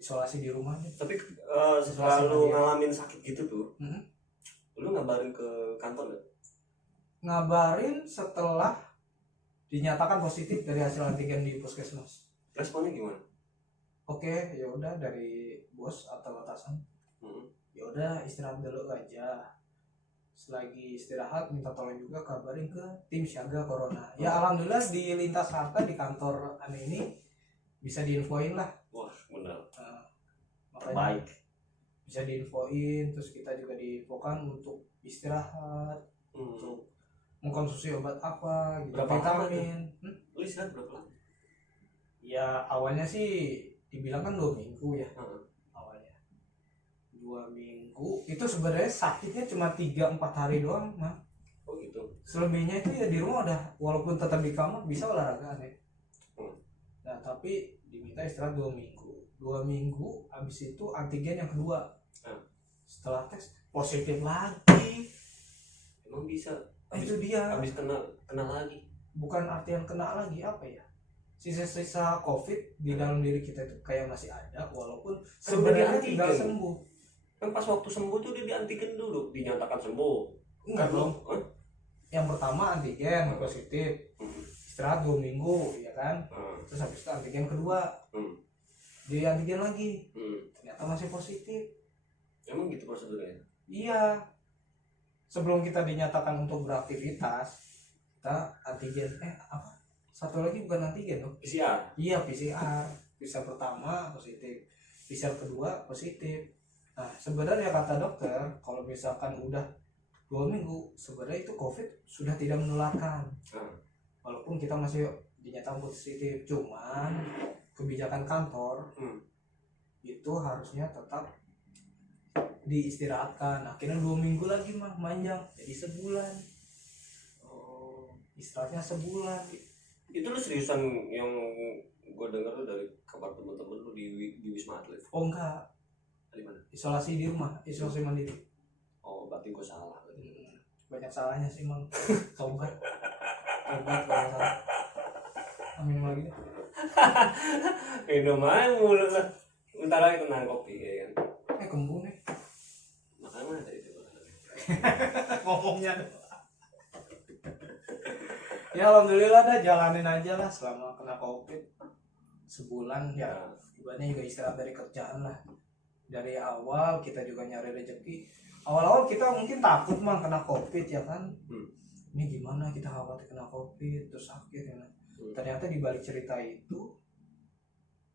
isolasi di rumah deh. Tapi setelah lu ngalamin sakit gitu tuh, lu ngabarin ke kantor nggak? Ngabarin setelah dinyatakan positif dari hasil antigen di puskesmas. Responnya gimana? Oke, ya udah dari bos atau atasan. Ya udah istirahat dulu aja. Selagi istirahat minta tolong juga kabarin ke tim siaga corona. Ya alhamdulillah di lintas harta di kantor aneh ini bisa diinfoin lah. Wah benar. Makanya Baik. bisa diinfoin, terus kita juga diinfokan untuk istirahat, untuk mengkonsumsi obat apa gitu. Berapa lama vitamin. Lu istirahat berapa lama? Ya awalnya sih dibilang kan 2 minggu ya. Awalnya 2 minggu itu sebenarnya sakitnya cuma 3-4 hari doang mah. Oh gitu. Selebihnya itu ya di rumah udah, walaupun tetap di kamar bisa olahraga ya. Nah tapi diminta istirahat 2 minggu. 2 minggu habis itu antigen yang kedua. Setelah tes positif lagi. Emang bisa? Itu dia. Habis kena lagi. Bukan artian kena lagi, apa ya? Sisa-sisa COVID di dalam diri kita itu kayak masih ada, walaupun sebenarnya tinggal sembuh. Kan pas waktu sembuh tuh dia di antigen dulu, dinyatakan sembuh. Enggak dong. Yang pertama antigen positif. istirahat 2 minggu ya kan, terus habis itu antigen kedua, di antigen lagi, ternyata masih positif. Emang gitu prosedurnya? Iya, sebelum kita dinyatakan untuk beraktivitas kita antigen apa satu lagi bukan antigen loh, PCR. iya PCR pertama positif, PCR kedua positif. Nah sebenarnya kata dokter kalau misalkan udah 2 minggu sebenarnya itu COVID sudah tidak menularkan, walaupun kita masih dinyatakan positif, cuman kebijakan kantor itu harusnya tetap diistirahatkan. Akhirnya 2 minggu lagi mah manjang jadi sebulan. Istirahatnya sebulan. Itu lu seriusan yang gue dengar tuh dari kabar temen-temen lu di Wisma Atlet? Oh enggak, Di mana? isolasi di rumah, isolasi mandiri. Oh berarti gue salah. Banyak salahnya sih mang. Tobat kalau salah. Amin lagi. Minum aja mulu lah. Bentar lagi kena kopi ya kan. Kembung nih. Makan mana tadi itu? Ngomongnya. Ya alhamdulillah dah jalanin aja lah selama kena COVID sebulan ya. Ibaratnya juga istirahat dari kerjaan lah. Dari awal kita juga nyari rezeki. Awal-awal kita mungkin takut mang kena COVID ya kan. Ini gimana kita khawatir kena COVID terus sakit ya. Ternyata di balik cerita itu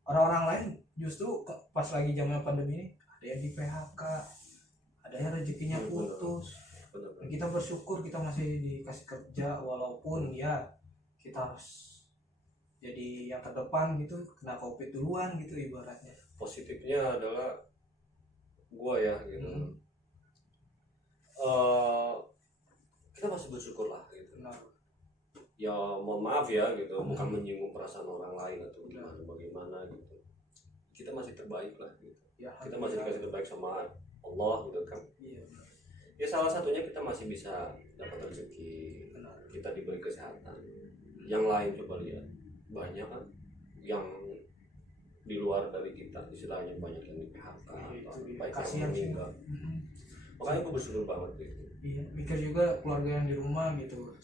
orang-orang lain justru pas lagi zaman pandemi ini ada yang di PHK, ada yang rezekinya putus. Dan kita bersyukur kita masih dikasih kerja walaupun ya kita harus jadi yang terdepan gitu, kena COVID duluan gitu ibaratnya. Positifnya adalah gua ya gitu. Kita masih bersyukur lah gitu. Benar. Ya mohon maaf ya gitu, bukan menyinggung perasaan orang lain atau gimana bagaimana gitu. Kita masih terbaik lah gitu. Ya, Kita masih dikasih terbaik sama Allah gitu kan. Iya. Ya salah satunya kita masih bisa dapat rezeki, Benar. kita diberi kesehatan. Yang lain coba lihat, banyak kan yang di luar dari kita, istilahnya banyak yang di PHK, baik yang meninggal. Makanya gue bersyukur banget gitu. Iya, mikir juga keluarga yang di rumah gitu.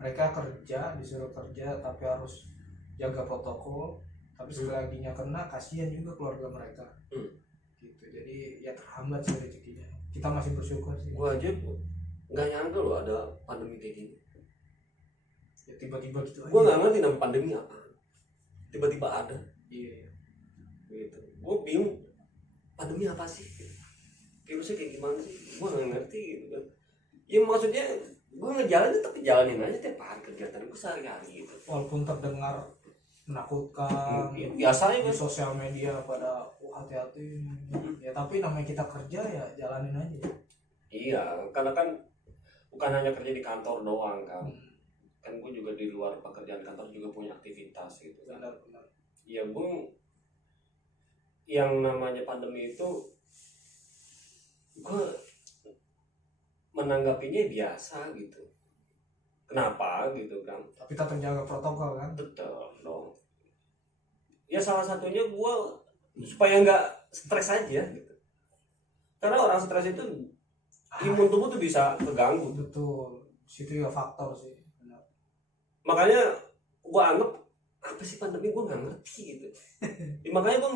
Mereka kerja, disuruh kerja tapi harus jaga protokol. Tapi sekali laginya kena, kasihan juga keluarga mereka. Gitu. Jadi ya terhambat sih rezekinya. Kita masih bersyukur sih. Gue aja nggak nyangka loh ada pandemi kayak gini. Ya tiba-tiba gitu aja. Gue nggak ngerti nama pandemi apa. Tiba-tiba ada. Iya. Gitu. Gue bingung. Pandemi apa sih? Virusnya kayak gimana sih? Gue nggak ngerti gitu kan. Ya maksudnya gue ngejalanin tapi jalanin aja tiap hari kegiatan gue sehari-hari gitu. Walaupun terdengar menakutkan, biasanya di kan sosial media pada hati-hati. Ya tapi namanya kita kerja ya jalanin aja. iya, karena kan bukan hanya kerja di kantor doang kan. Kan gue juga di luar pekerjaan kantor juga punya aktivitas gitu kan. Benar. Ya gue yang namanya pandemi itu gue menanggapinya biasa gitu. Kenapa gitu kan? Tapi tetap jaga protokol kan. Betul dong. Ya salah satunya gue supaya nggak stres aja gitu. Karena orang stres itu imun tubuh tuh bisa terganggu. Betul. Situ ya faktor sih. Benar. Makanya gue anggap apa sih pandemi, gue nggak ngerti gitu. Makanya gue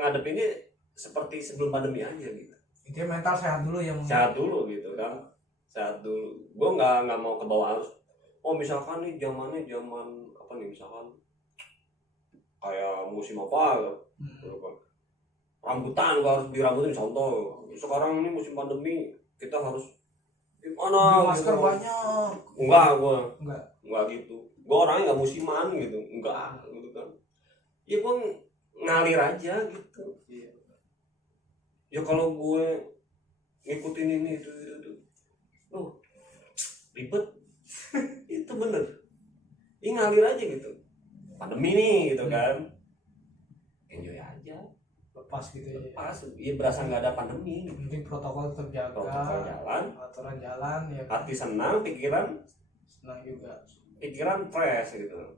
ngadepinnya seperti sebelum pandemi aja gitu. Intinya mental sehat dulu ya. Sehat dulu gitu kan. Sehat dulu. Gue nggak mau ke bawah arus. Oh misalkan nih zamannya zaman apa nih, misalkan kayak musim apa gitu kan. Rambutan gue harus dirambutin contoh. Sekarang ini musim pandemi kita harus gimana? Masker gitu. banyak. Enggak gitu. Gue orangnya nggak musiman gitu. Enggak gitu kan. Ya gue ngalir aja gitu. Iya. Ya kalau gue ngikutin ini itu ribet. Itu bener. Ini ngalir aja gitu. Pandemi nih gitu kan. Enjoy aja. Lepas gitu ya. Lepas. Ya berasa nggak ada pandemi. Penting protokol terjaga. Protokol jalan. Aturan jalan ya. Hati senang, pikiran Senang juga. Pikiran fresh gitu.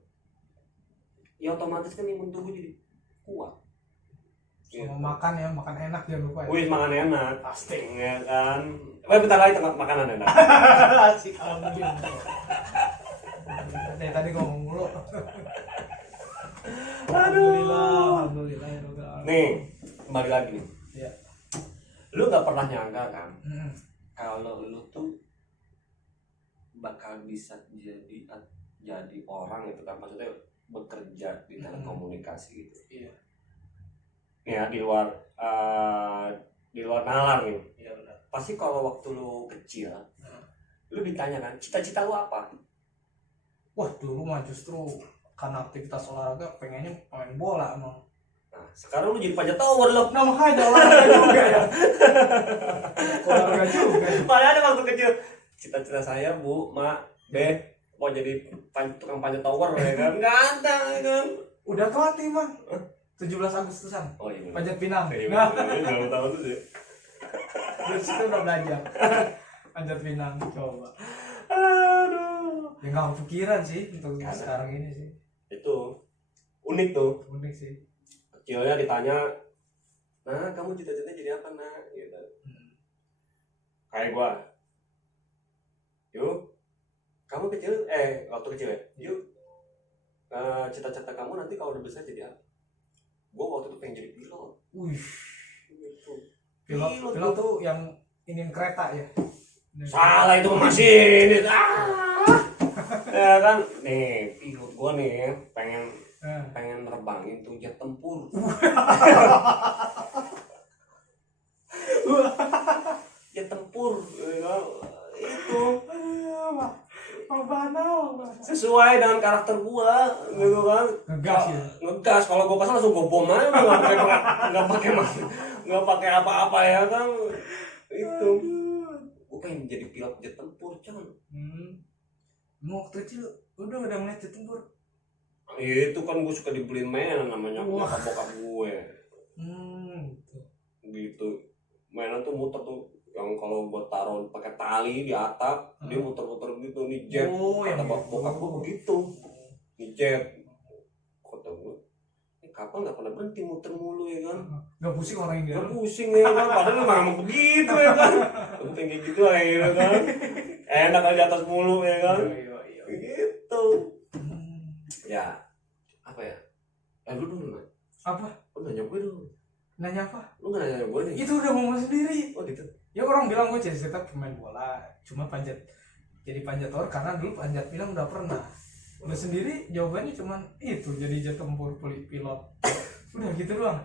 Ya otomatis kan imun tubuh jadi kuat. Sama makan ya, makan enak jangan lupa ya. Wih, makan enak. Pasti ya kan. Bentar lagi makanan enak. Asik alhamdulillah. tadi ngomong mulu. Aduh. Alhamdulillah ya Rabbil alamin. Nih, kembali lagi nih. Iya. Lu nggak pernah nyangka kan Mm. kalau lu tuh bakal bisa jadi orang itu kan, maksudnya bekerja di telekomunikasi gitu. Iya. Ya di luar nalar nih. Iya benar. Pasti kalau waktu lu kecil, Hmm. lu ditanya kan, cita-cita lu apa? Wah dulu mah justru karena aktivitas olahraga pengennya main bola emang. Nah, sekarang lu jadi panjat tower lo. Nah makanya olahraga juga ya. Olahraga juga. Malah ada waktu kecil, cita-cita saya Bu, Mak, Be, mau jadi tukang panjat tower ya kan? Nggak ada ya kan? Udah kelatih mah. 17 Agustusan. Oh iya. Panjat Pinang. Iya, Nah, nggak tahu tuh sih. dari situ udah belajar. Panjat Pinang coba. Aduh. Ya nggak kepikiran sih untuk Karena- sekarang ini sih. Itu unik tuh. Unik sih. Kecilnya ditanya, nah kamu cita-citanya jadi apa nak? Gitu. Kayak gua, yuk, kamu kecil, waktu kecil ya, yuk, cita-cita kamu nanti kalau udah besar jadi apa? Gua waktu itu pengen jadi pilot. Wih, Gitu. pilot tuh yang inin kereta ya. Salah itu mesin. Ya kan, nih pilot gua nih pengen nerbangin tuh jet tempur. Jet tempur, ya, itu sesuai dengan karakter gua, gitu kan. Ngegas ya. Ngegas, kalau gua kesel langsung gua bom aja, nggak pakai apa-apa ya kan. Itu gua pengen jadi pilot jet tempur, jangan. Mau waktu kecil udah ngeliat jet tempur. Itu kan gue suka dibeliin mainan namanya Wah. bokap gue. Gitu. Gitu. Mainan tuh muter tuh yang kalau buat taruh pakai tali di atap, dia muter-muter gitu nih jet. Oh, Kata yang bokap gitu. gue begitu. Nih jet. Kata gue, kapal nggak pernah berhenti muter mulu ya kan. Gak pusing orang yang Gak dia. pusing ya kan, padahal emang begitu ya kan. Gue pengen kayak gitu aja kan. Enak aja di atas mulu ya kan. Iya. Gitu. Ya, apa ya? Lu dulu nanya. Apa? Lu nanya gue dulu. Nanya apa? Lu nggak nanya gue nih. Itu udah ngomong sendiri. Oh gitu. Ya orang bilang gue cita-cita pemain bola, cuma jadi panjat tower karena dulu panjat pinang udah pernah. Udah sendiri jawabannya cuma itu, jadi jet tempur pilot. Udah gitu doang.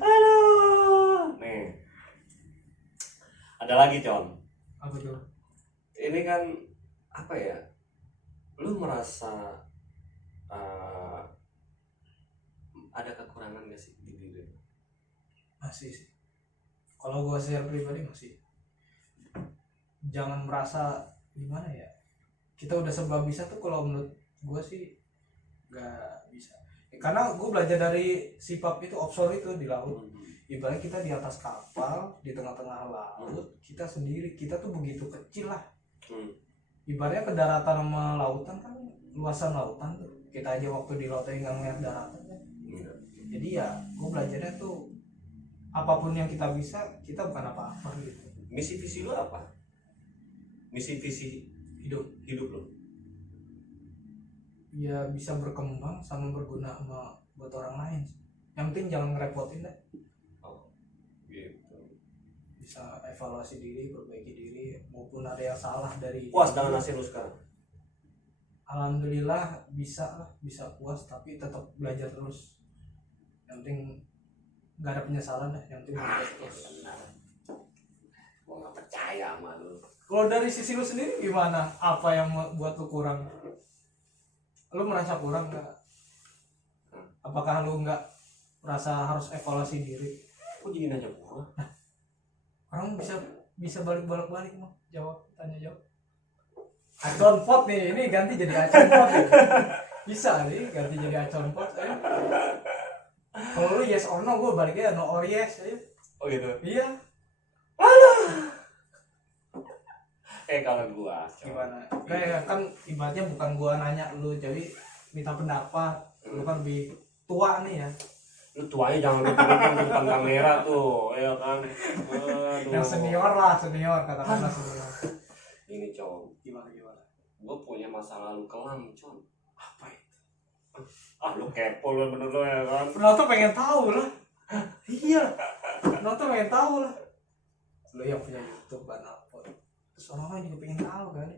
Aduh. Nih. Ada lagi, Con. Apa tuh? Ini kan apa ya? Lu merasa ada kekurangan gak sih di diri lu? Masih sih. Kalau gue secara pribadi masih. Jangan merasa gimana ya. Kita udah serba bisa tuh kalau menurut gue sih gak bisa. Karena gue belajar dari sipap itu offshore itu di laut. Ibaratnya kita di atas kapal, di tengah-tengah laut, kita sendiri, kita tuh begitu kecil lah. Ibaratnya ke daratan sama lautan kan luasan lautan tuh. Kita aja waktu di lautan nggak ngeliat daratan kan. Jadi ya, gue belajarnya tuh apapun yang kita bisa, kita bukan apa-apa gitu. Misi visi lu apa? Misi visi hidup lu? Ya bisa berkembang sama berguna sama buat orang lain. Yang penting jangan ngerepotin deh. Gitu. Bisa evaluasi diri, perbaiki diri, maupun ada yang salah dari. Puas dengan hasil lu sekarang? Alhamdulillah bisa puas, tapi tetap belajar terus. Yang penting nggak ada penyesalan dah, yang penting belajar terus. Gua nggak percaya sama lu. Kalau dari sisi lu sendiri gimana? Apa yang buat lu kurang? Lu merasa kurang nggak? Apakah lu nggak merasa harus evaluasi diri? Kok jadi nanya gua? Orang bisa balik mah tanya jawab. Acon pot nih, ini ganti jadi acon pot nih. Bisa nih ganti jadi acon pot. Ayo. Kalau lu yes or no, gue baliknya no or yes. Ayo. Oh gitu. Iya. Kalau gua Gimana? Kayak kan ibaratnya bukan gua nanya lu, jadi minta pendapat. Lu kan lebih tua nih ya. Lu tuanya jangan dipikirkan di depan kamera tuh, ya kan. Aduh. Yang senior katakanlah senior. Ini cowok. Gimana? gue punya masa lalu kelam, Con. Apa itu? Lu kepo lu bener lu ya kan. Penonton pengen tahu lah. Iya. Penonton pengen tahu lah. Lo yang punya YouTube Banapot. Terus orang-orang juga pengen tahu kan.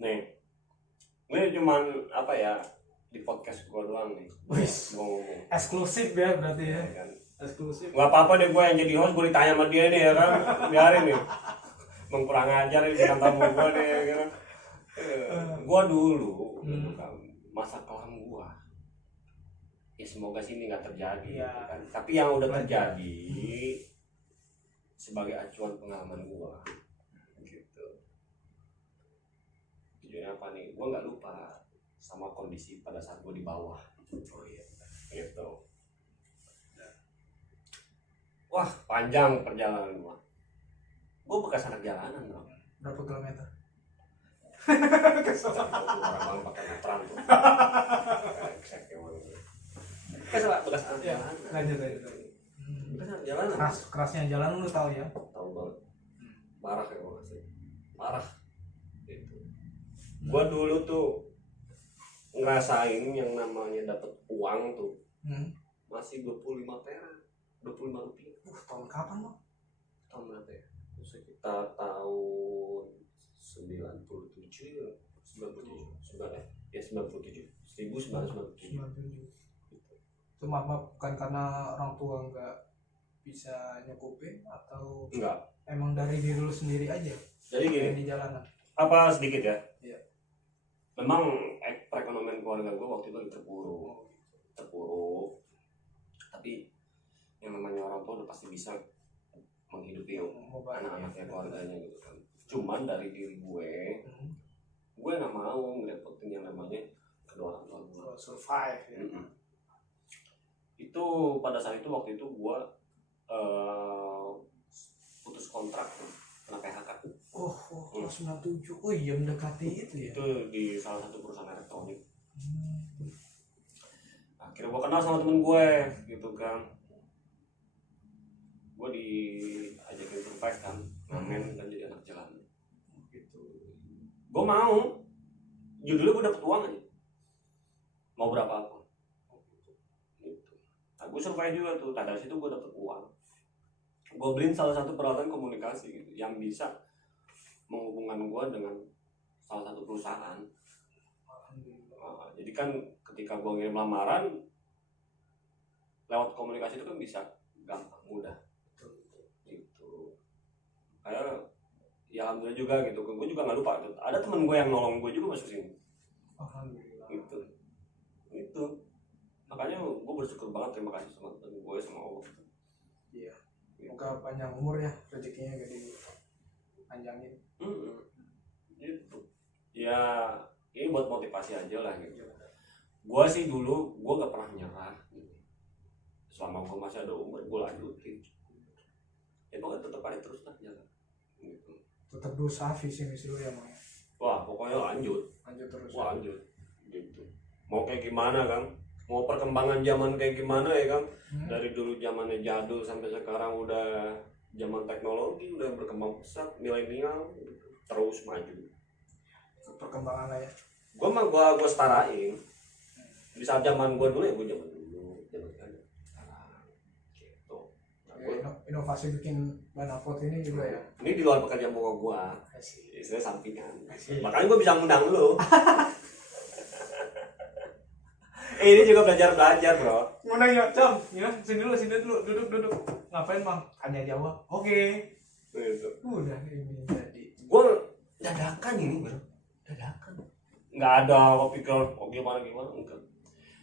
Nih, ini cuman apa ya, di podcast gue doang nih. Wis. Gue ngomong. Eksklusif ya berarti ya. Kan? Eksklusif. Gak apa-apa deh gue yang jadi host, gue ditanya sama dia nih ya kan. Biarin nih. Kurang ajar nih bintang tamu gue nih ya kan. Gue dulu gitu kan, masa kelam gue. Ya semoga sih ini gak terjadi ya. gitu kan. Tapi yang udah terjadi sebagai acuan pengalaman gue gitu. Tujuannya apa nih? Gue gak lupa sama kondisi pada saat gue di bawah. Oh iya. Gitu. Wah, panjang perjalanan gue. Gue bekas anak jalanan bro. Berapa kilometer? Orang pakai meteran tuh. Bekas anak Ya, jalanan. lanjut. Bekas anak jalanan. Kerasnya jalan lu tahu ya? Tahu banget. Parah ya gue masih. Parah. Gitu. Gue dulu tuh ngerasain yang namanya dapat uang tuh masih 25 perak, 25 rupiah. Tahun kapan lo? Tahun berapa ya? Sekitar tahun 97 ya. 97 1997. Itu maaf bukan karena orang tua nggak bisa nyukupin atau Enggak. emang dari diri lu sendiri aja? Jadi gini, di jalanan. apa sedikit ya? Iya. Memang perekonomian keluarga gue waktu itu lagi terpuruk. Tapi yang namanya orang tua udah pasti bisa menghidupi anak-anaknya, keluarganya gitu kan. Cuman dari diri gue nggak mau ngerepotin yang namanya kedua orang tua gue. Survive ya. Itu pada saat itu waktu itu gue putus kontrak tuh, kena PHK. 97. Oh iya mendekati itu ya. Itu di salah satu perusahaan elektronik. Akhirnya gue kenal sama temen gue gitu kan. Gue diajakin survive kan, ngamen dan jadi anak jalan gitu. Gue mau, judulnya gue dapet uang aja, mau berapa apa gitu. Nah, gue survive juga tuh. Dari situ gue dapet uang, gue beliin salah satu peralatan komunikasi gitu yang bisa menghubungkan gue dengan salah satu perusahaan. Jadi kan ketika gue ngirim lamaran lewat komunikasi itu kan bisa gampang, mudah gitu. Kayak ya alhamdulillah juga gitu. Gue juga nggak lupa tuh. Ada temen gue yang nolong gue juga masuk sini. Alhamdulillah. Gitu. Makanya gue bersyukur banget, terima kasih sama temen gue, sama Allah. Iya. Semoga panjang umur ya, rezekinya gede panjangin. Gitu. Ya ini buat motivasi aja lah gitu. Gue sih dulu gue gak pernah nyerah gitu. Selama gue masih ada umur gue lanjutin. Ya gue tetap aja terus lah jalan gitu. Tetap berusaha visi misi lu ya Mang. Wah pokoknya lanjut Terus. lanjut gitu. Mau kayak gimana kan, mau perkembangan zaman kayak gimana ya kan. Dari dulu zamannya jadul sampai sekarang udah zaman teknologi, udah berkembang pesat, milenial gitu. Terus maju. Perkembangan lah ya. Gue setarain. Di saat zaman gue dulu ya gue zaman sekarang gitu. Inovasi bikin Banapot ini juga ya. Ini di luar pekerjaan pokok gue, istilahnya sampingan. Makanya gue bisa ngundang lu. Ini juga belajar bro. Ngundang ya, Cam. Ya, sini dulu, duduk. Ngapain Bang? Tanya jawab. Oke. Gitu. Udah ini jadi. Gue dadakan ini bro, dadakan. Nggak ada pikir gimana enggak.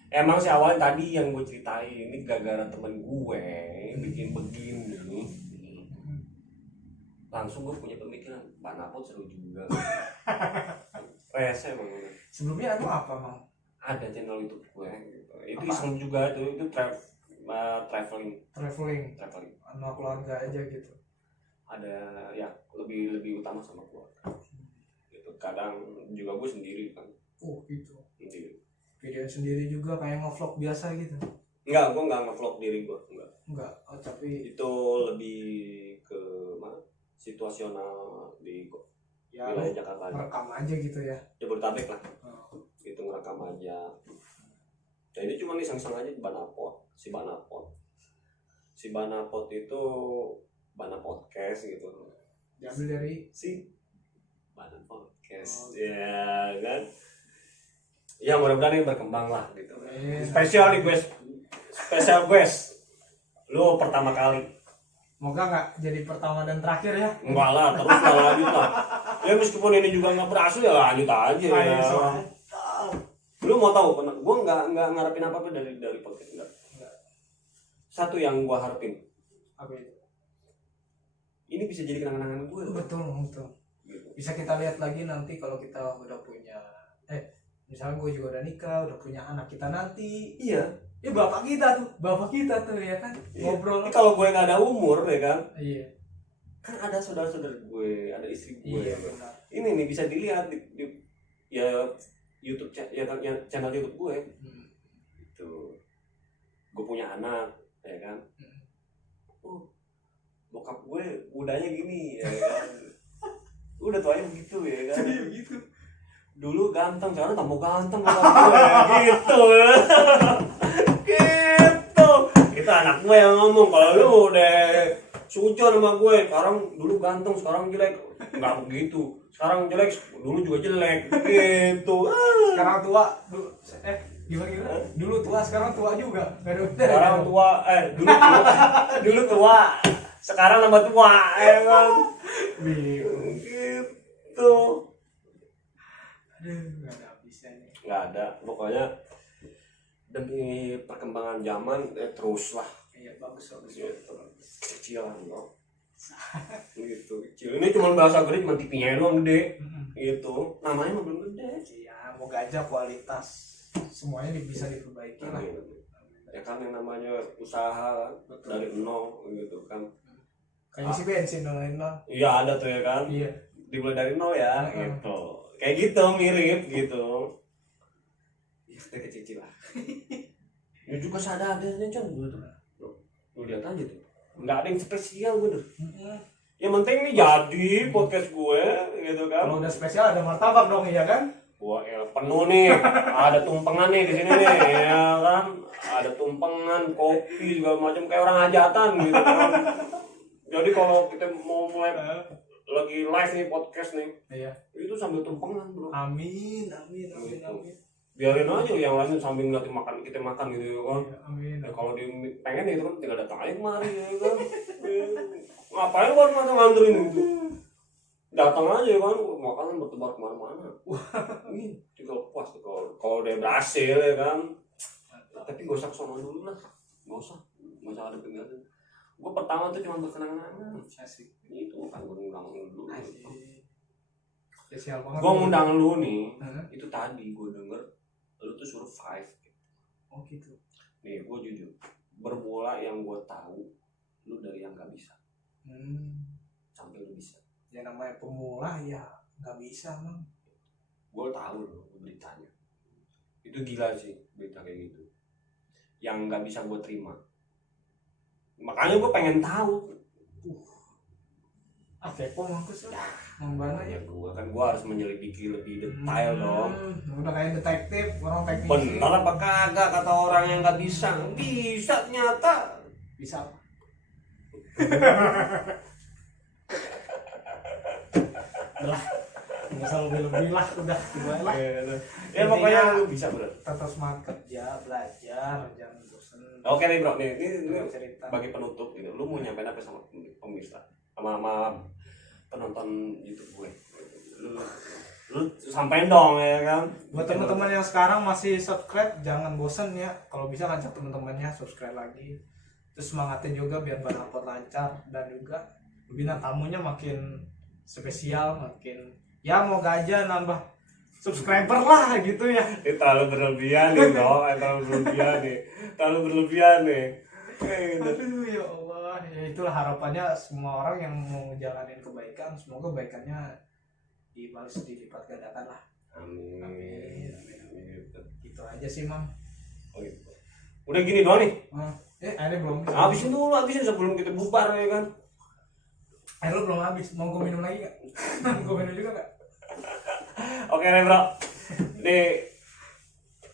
Emang sih awalnya tadi yang gue ceritain ini gara-gara temen gue bikin begini. Langsung gue punya pemikiran, Banapot seru juga. Rese emang. Sebelumnya apa Mang? Ada channel YouTube gue gitu. Itu iseng juga itu traveling. Anak keluarga aja gitu. Ada ya lebih utama sama keluarga. Gitu. Kadang juga gue sendiri kan. Gitu. Sendiri. Video sendiri juga kayak nge-vlog biasa gitu. Enggak, gue enggak nge-vlog diri gue, enggak. Tapi itu lebih ke mana? Situasional di ya wilayah Jakarta. merekam aja gitu ya. Coba Jabodetabek lah. Oh. Itu ngerekam aja. Nah ini cuma iseng-iseng aja di Banapot. Si Banapot itu Bana Podcast gitu. Diambil dari Si Bana Podcast. Ya kan. Ya mudah-mudahan ini berkembang lah gitu. Spesial guest. Lu pertama kali. Moga nggak jadi pertama dan terakhir ya. Enggak lah, terus lah lanjut lah. Ya meskipun ini juga nggak berhasil ya lanjut aja. Ayo, Ya. Lu mau tahu? Gue nggak ngarepin apa-apa dari podcast enggak. Satu yang gue harapin. Apa itu? Ini bisa jadi kenang-kenangan gue. Betul. Gitu. Bisa kita lihat lagi nanti kalau kita udah punya misalnya gue juga udah nikah, udah punya anak kita nanti. Iya. Ya bapak kita tuh ya kan. Iya. Ngobrol. Tapi kalau gue nggak ada umur ya kan. Iya. Kan ada saudara-saudara gue, ada istri gue. Iya benar. Ini nih bisa dilihat di ya YouTube channel YouTube gue. Itu. Gue punya anak, ya kan. Bokap gue mudanya gini, ya kan. Udah tuanya begitu ya kan. Jadi begitu. Dulu ganteng, sekarang tambah ganteng bokap gue. Gitu. Gitu. Itu anak gue yang ngomong, kalau lu udah sujon sama gue, sekarang dulu ganteng, sekarang jelek. Enggak begitu. Sekarang jelek, dulu juga jelek. Gitu. Sekarang tua, gimana? Dulu tua, sekarang tua juga. Sekarang tua, dulu tua. Sekarang nambah tua, ya kan. Gitu. Aduh, nggak ada habisnya nih. Nggak ada, pokoknya demi perkembangan zaman terus lah. Iya bagus. Gitu. Kecilan bro. Gitu kecil. Ini cuma bahasa gede, cuma TV-nya doang gede. Gitu. Namanya mah belum gede. Iya, mau gajah kualitas semuanya bisa diperbaiki lah. Ya kan yang namanya usaha Betul. dari nol gitu kan. Kayak isi bensin dan lain-lain. Iya ada tuh ya kan. Iya. Dimulai dari nol ya, gitu. Kayak gitu mirip gitu. Ya kita kecil lah. Ya juga sadar-sadarnya Con gue tuh. Lu lihat aja tuh. Nggak ada yang spesial bener. Yang penting nih jadi podcast gue gitu kan. Kalau udah spesial ada martabak dong ya kan? Wah ya penuh nih. Ada tumpengan nih di sini nih ya kan. Ada tumpengan, kopi segala macam kayak orang hajatan gitu kan. Jadi kalau kita mau mulai lagi live nih podcast nih. Iya. Itu sambil tumpengan bro. Amin. Biarin aja yang lain sambil ngeliatin makan kita makan gitu ya kan. Amin. Ya, kalau dia pengen ya itu kan tinggal datang aja kemari ya kan. Ngapain kan masa nganterin gitu. Datang aja kan makanan bertebar kemana-mana. Ini tinggal puas tuh kalau dia berhasil ya kan. Tapi gak usah kesana dulu lah. Gak usah ada pengalaman. Gue pertama tuh cuma berkenang-kenangan. Asik. Itu kan gue ngundang lu dulu. Spesial banget. Gue ngundang lu nih. Itu tadi gue denger lu tuh survive. Oh gitu. Nih gue jujur. Bermula yang gue tahu lu dari yang gak bisa. Sampai lu bisa. Ya namanya pemula ya nggak bisa mang. Gue tahu loh beritanya. Itu gila sih berita kayak gitu. Yang nggak bisa gue terima. Makanya gue pengen tahu. Kepo mampus lah. Membana ya. Gue harus menyelidiki lebih detail dong. Udah kayak detektif, orang teknis. Bener apa kagak kata orang yang nggak bisa? Bisa ternyata. Bisa. Udah, nggak usah lebih-lebih lah, udah gimana lah. Ya pokoknya lu bisa bro. Tetap semangat kerja, belajar, jangan bosan. Oke nih bro, nih ini Cerita. bagi penutup gitu. Lu mau nyampein apa sama pemirsa, sama penonton YouTube gue? Lu sampein dong ya kan. Buat teman-teman yang sekarang masih subscribe, jangan bosan ya. Kalau bisa ngajak teman-temannya subscribe lagi. Terus semangatin juga biar Banapot lancar dan juga bina tamunya makin spesial, makin ya mau aja nambah subscriber lah gitu ya. Ini terlalu berlebihan nih bro, terlalu berlebihan nih. Aduh ya Allah, ya itulah harapannya semua orang yang mau ngejalanin kebaikan, semoga kebaikannya dibalas dilipat gandakan lah. Amin. Gitu aja sih Mam. Oh, gitu. Udah gini doang nih. Airnya belum. Habisin sebelum kita bubar ya kan. Air lu belum habis, mau gue minum lagi gak? Gue minum juga gak? Oke nih bro. Nih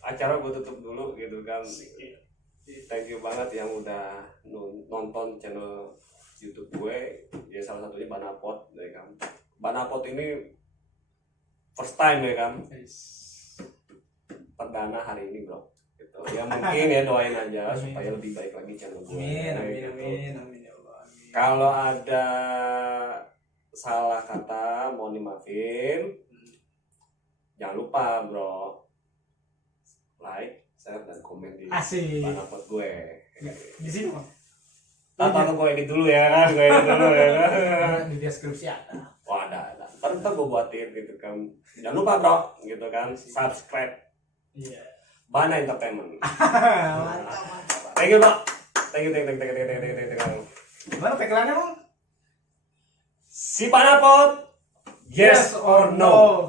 acara gue tutup dulu gitu kan. Thank you banget yang udah nonton channel YouTube gue. Ya salah satunya Banapot ya kan. Banapot ini first time ya kan. Perdana hari ini bro. Gitu. Ya mungkin ya doain aja supaya lebih baik lagi channel gue. Amin. Ya Allah. Amin. Kalau ada salah kata mohon dimaafin. Jangan lupa bro, like, share, dan komen di Asik. Banapot gue. Di sini Bang. Atau gue edit dulu ya kan, gue edit dulu ya kan. Di deskripsi ada. Oh ada. Ntar gue buatin gitu kan. Jangan lupa bro, gitu kan, subscribe Iya. Bana Entertainment. Mantap. Thank you bro. Thank you. Gimana tagline-nya Bang? Si Banapot, yes or no.